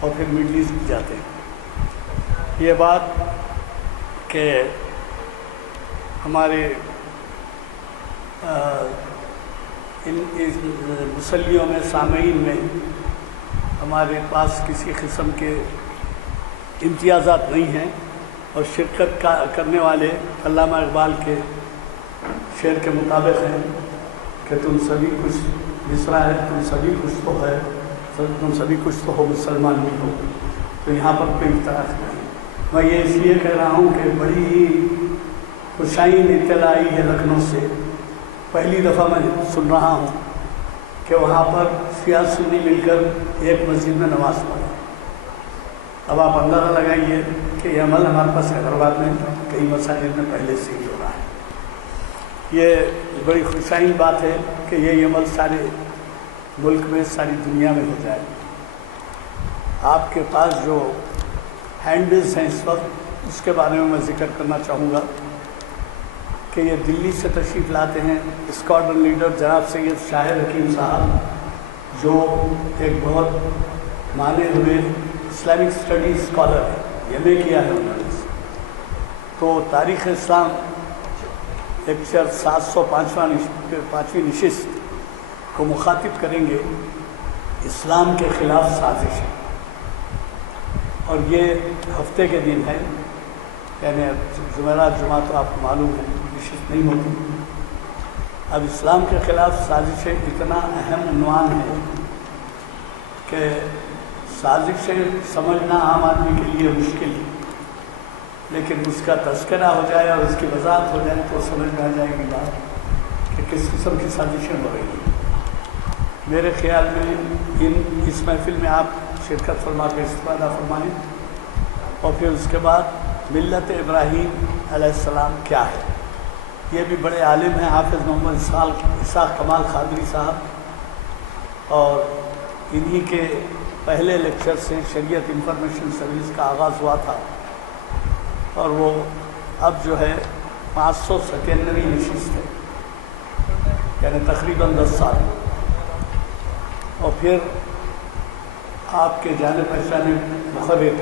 اور پھر مڈل ایسٹ بھی جاتے ہیں. یہ بات کہ ہمارے ان مسلیوں میں سامعین میں ہمارے پاس کسی قسم کے امتیازات نہیں ہیں، اور شرکت کرنے والے علامہ اقبال کے شعر کے مطابق ہیں کہ تم سبھی کچھ مصرع ہے، تم سبھی کچھ تو ہے، تم سبھی کچھ تو ہو، مسلمان بھی ہو. تو یہاں پر کوئی اختلاف نہیں. میں یہ اس لیے کہہ رہا ہوں کہ بڑی ہی خوشائن اطلاع آئی ہے لکھنؤ سے. پہلی دفعہ میں سن رہا ہوں کہ وہاں پر سیاہ سنی مل کر ایک مسجد میں نماز پڑھیں. اب آپ اندازہ لگائیے کہ یہ عمل ہمارے پاس حیدرآباد میں کئی مساجد میں پہلے سے ہی ہو رہا ہے. یہ بڑی خوشائن بات ہے کہ یہ عمل سارے ملک میں، ساری دنیا میں ہو جائے. آپ کے پاس جو ہینڈلز ہیں اس وقت، اس کے بارے میں ذکر کرنا چاہوں گا کہ یہ دلی سے تشریف لاتے ہیں اسکواڈرن لیڈر جناب سید شاہر حکیم صاحب، جو ایک بہت مانے ہوئے اسلامک اسٹڈیز اسکالر ہے، ایم اے کیا ہے انہوں نے. تو تاریخ اسلام لیکچر 705واں نشست کو مخاطب کریں گے، اسلام کے خلاف سازش ہے. اور یہ ہفتے کے دن ہے، یعنی جمعرات جمعہ تو آپ کو معلوم ہے نشست نہیں ہوتی. اب اسلام کے خلاف سازشیں اتنا اہم عنوان ہے کہ سازشیں سمجھنا عام آدمی کے لیے مشکل ہے، لیکن اس کا تذکرہ ہو جائے اور اس کی وضاحت ہو جائے تو سمجھ میں آ جائے گی بات کہ کس قسم کی سازشیں ہو رہی ہیں. میرے خیال میں اس محفل میں آپ شرکت فرما کے استفادہ فرمائیں، اور پھر اس کے بعد ملت ابراہیم علیہ السلام کیا ہے. یہ بھی بڑے عالم ہیں، حافظ محمد اسحاق کمال قادری صاحب، اور انہی کے پہلے لیکچر سے شریعت انفارمیشن سروس کا آغاز ہوا تھا، اور وہ اب جو ہے 597ویں نشست ہے، یعنی تقریباً 10 سال. اور پھر آپ کے جانے پہچانے مخرج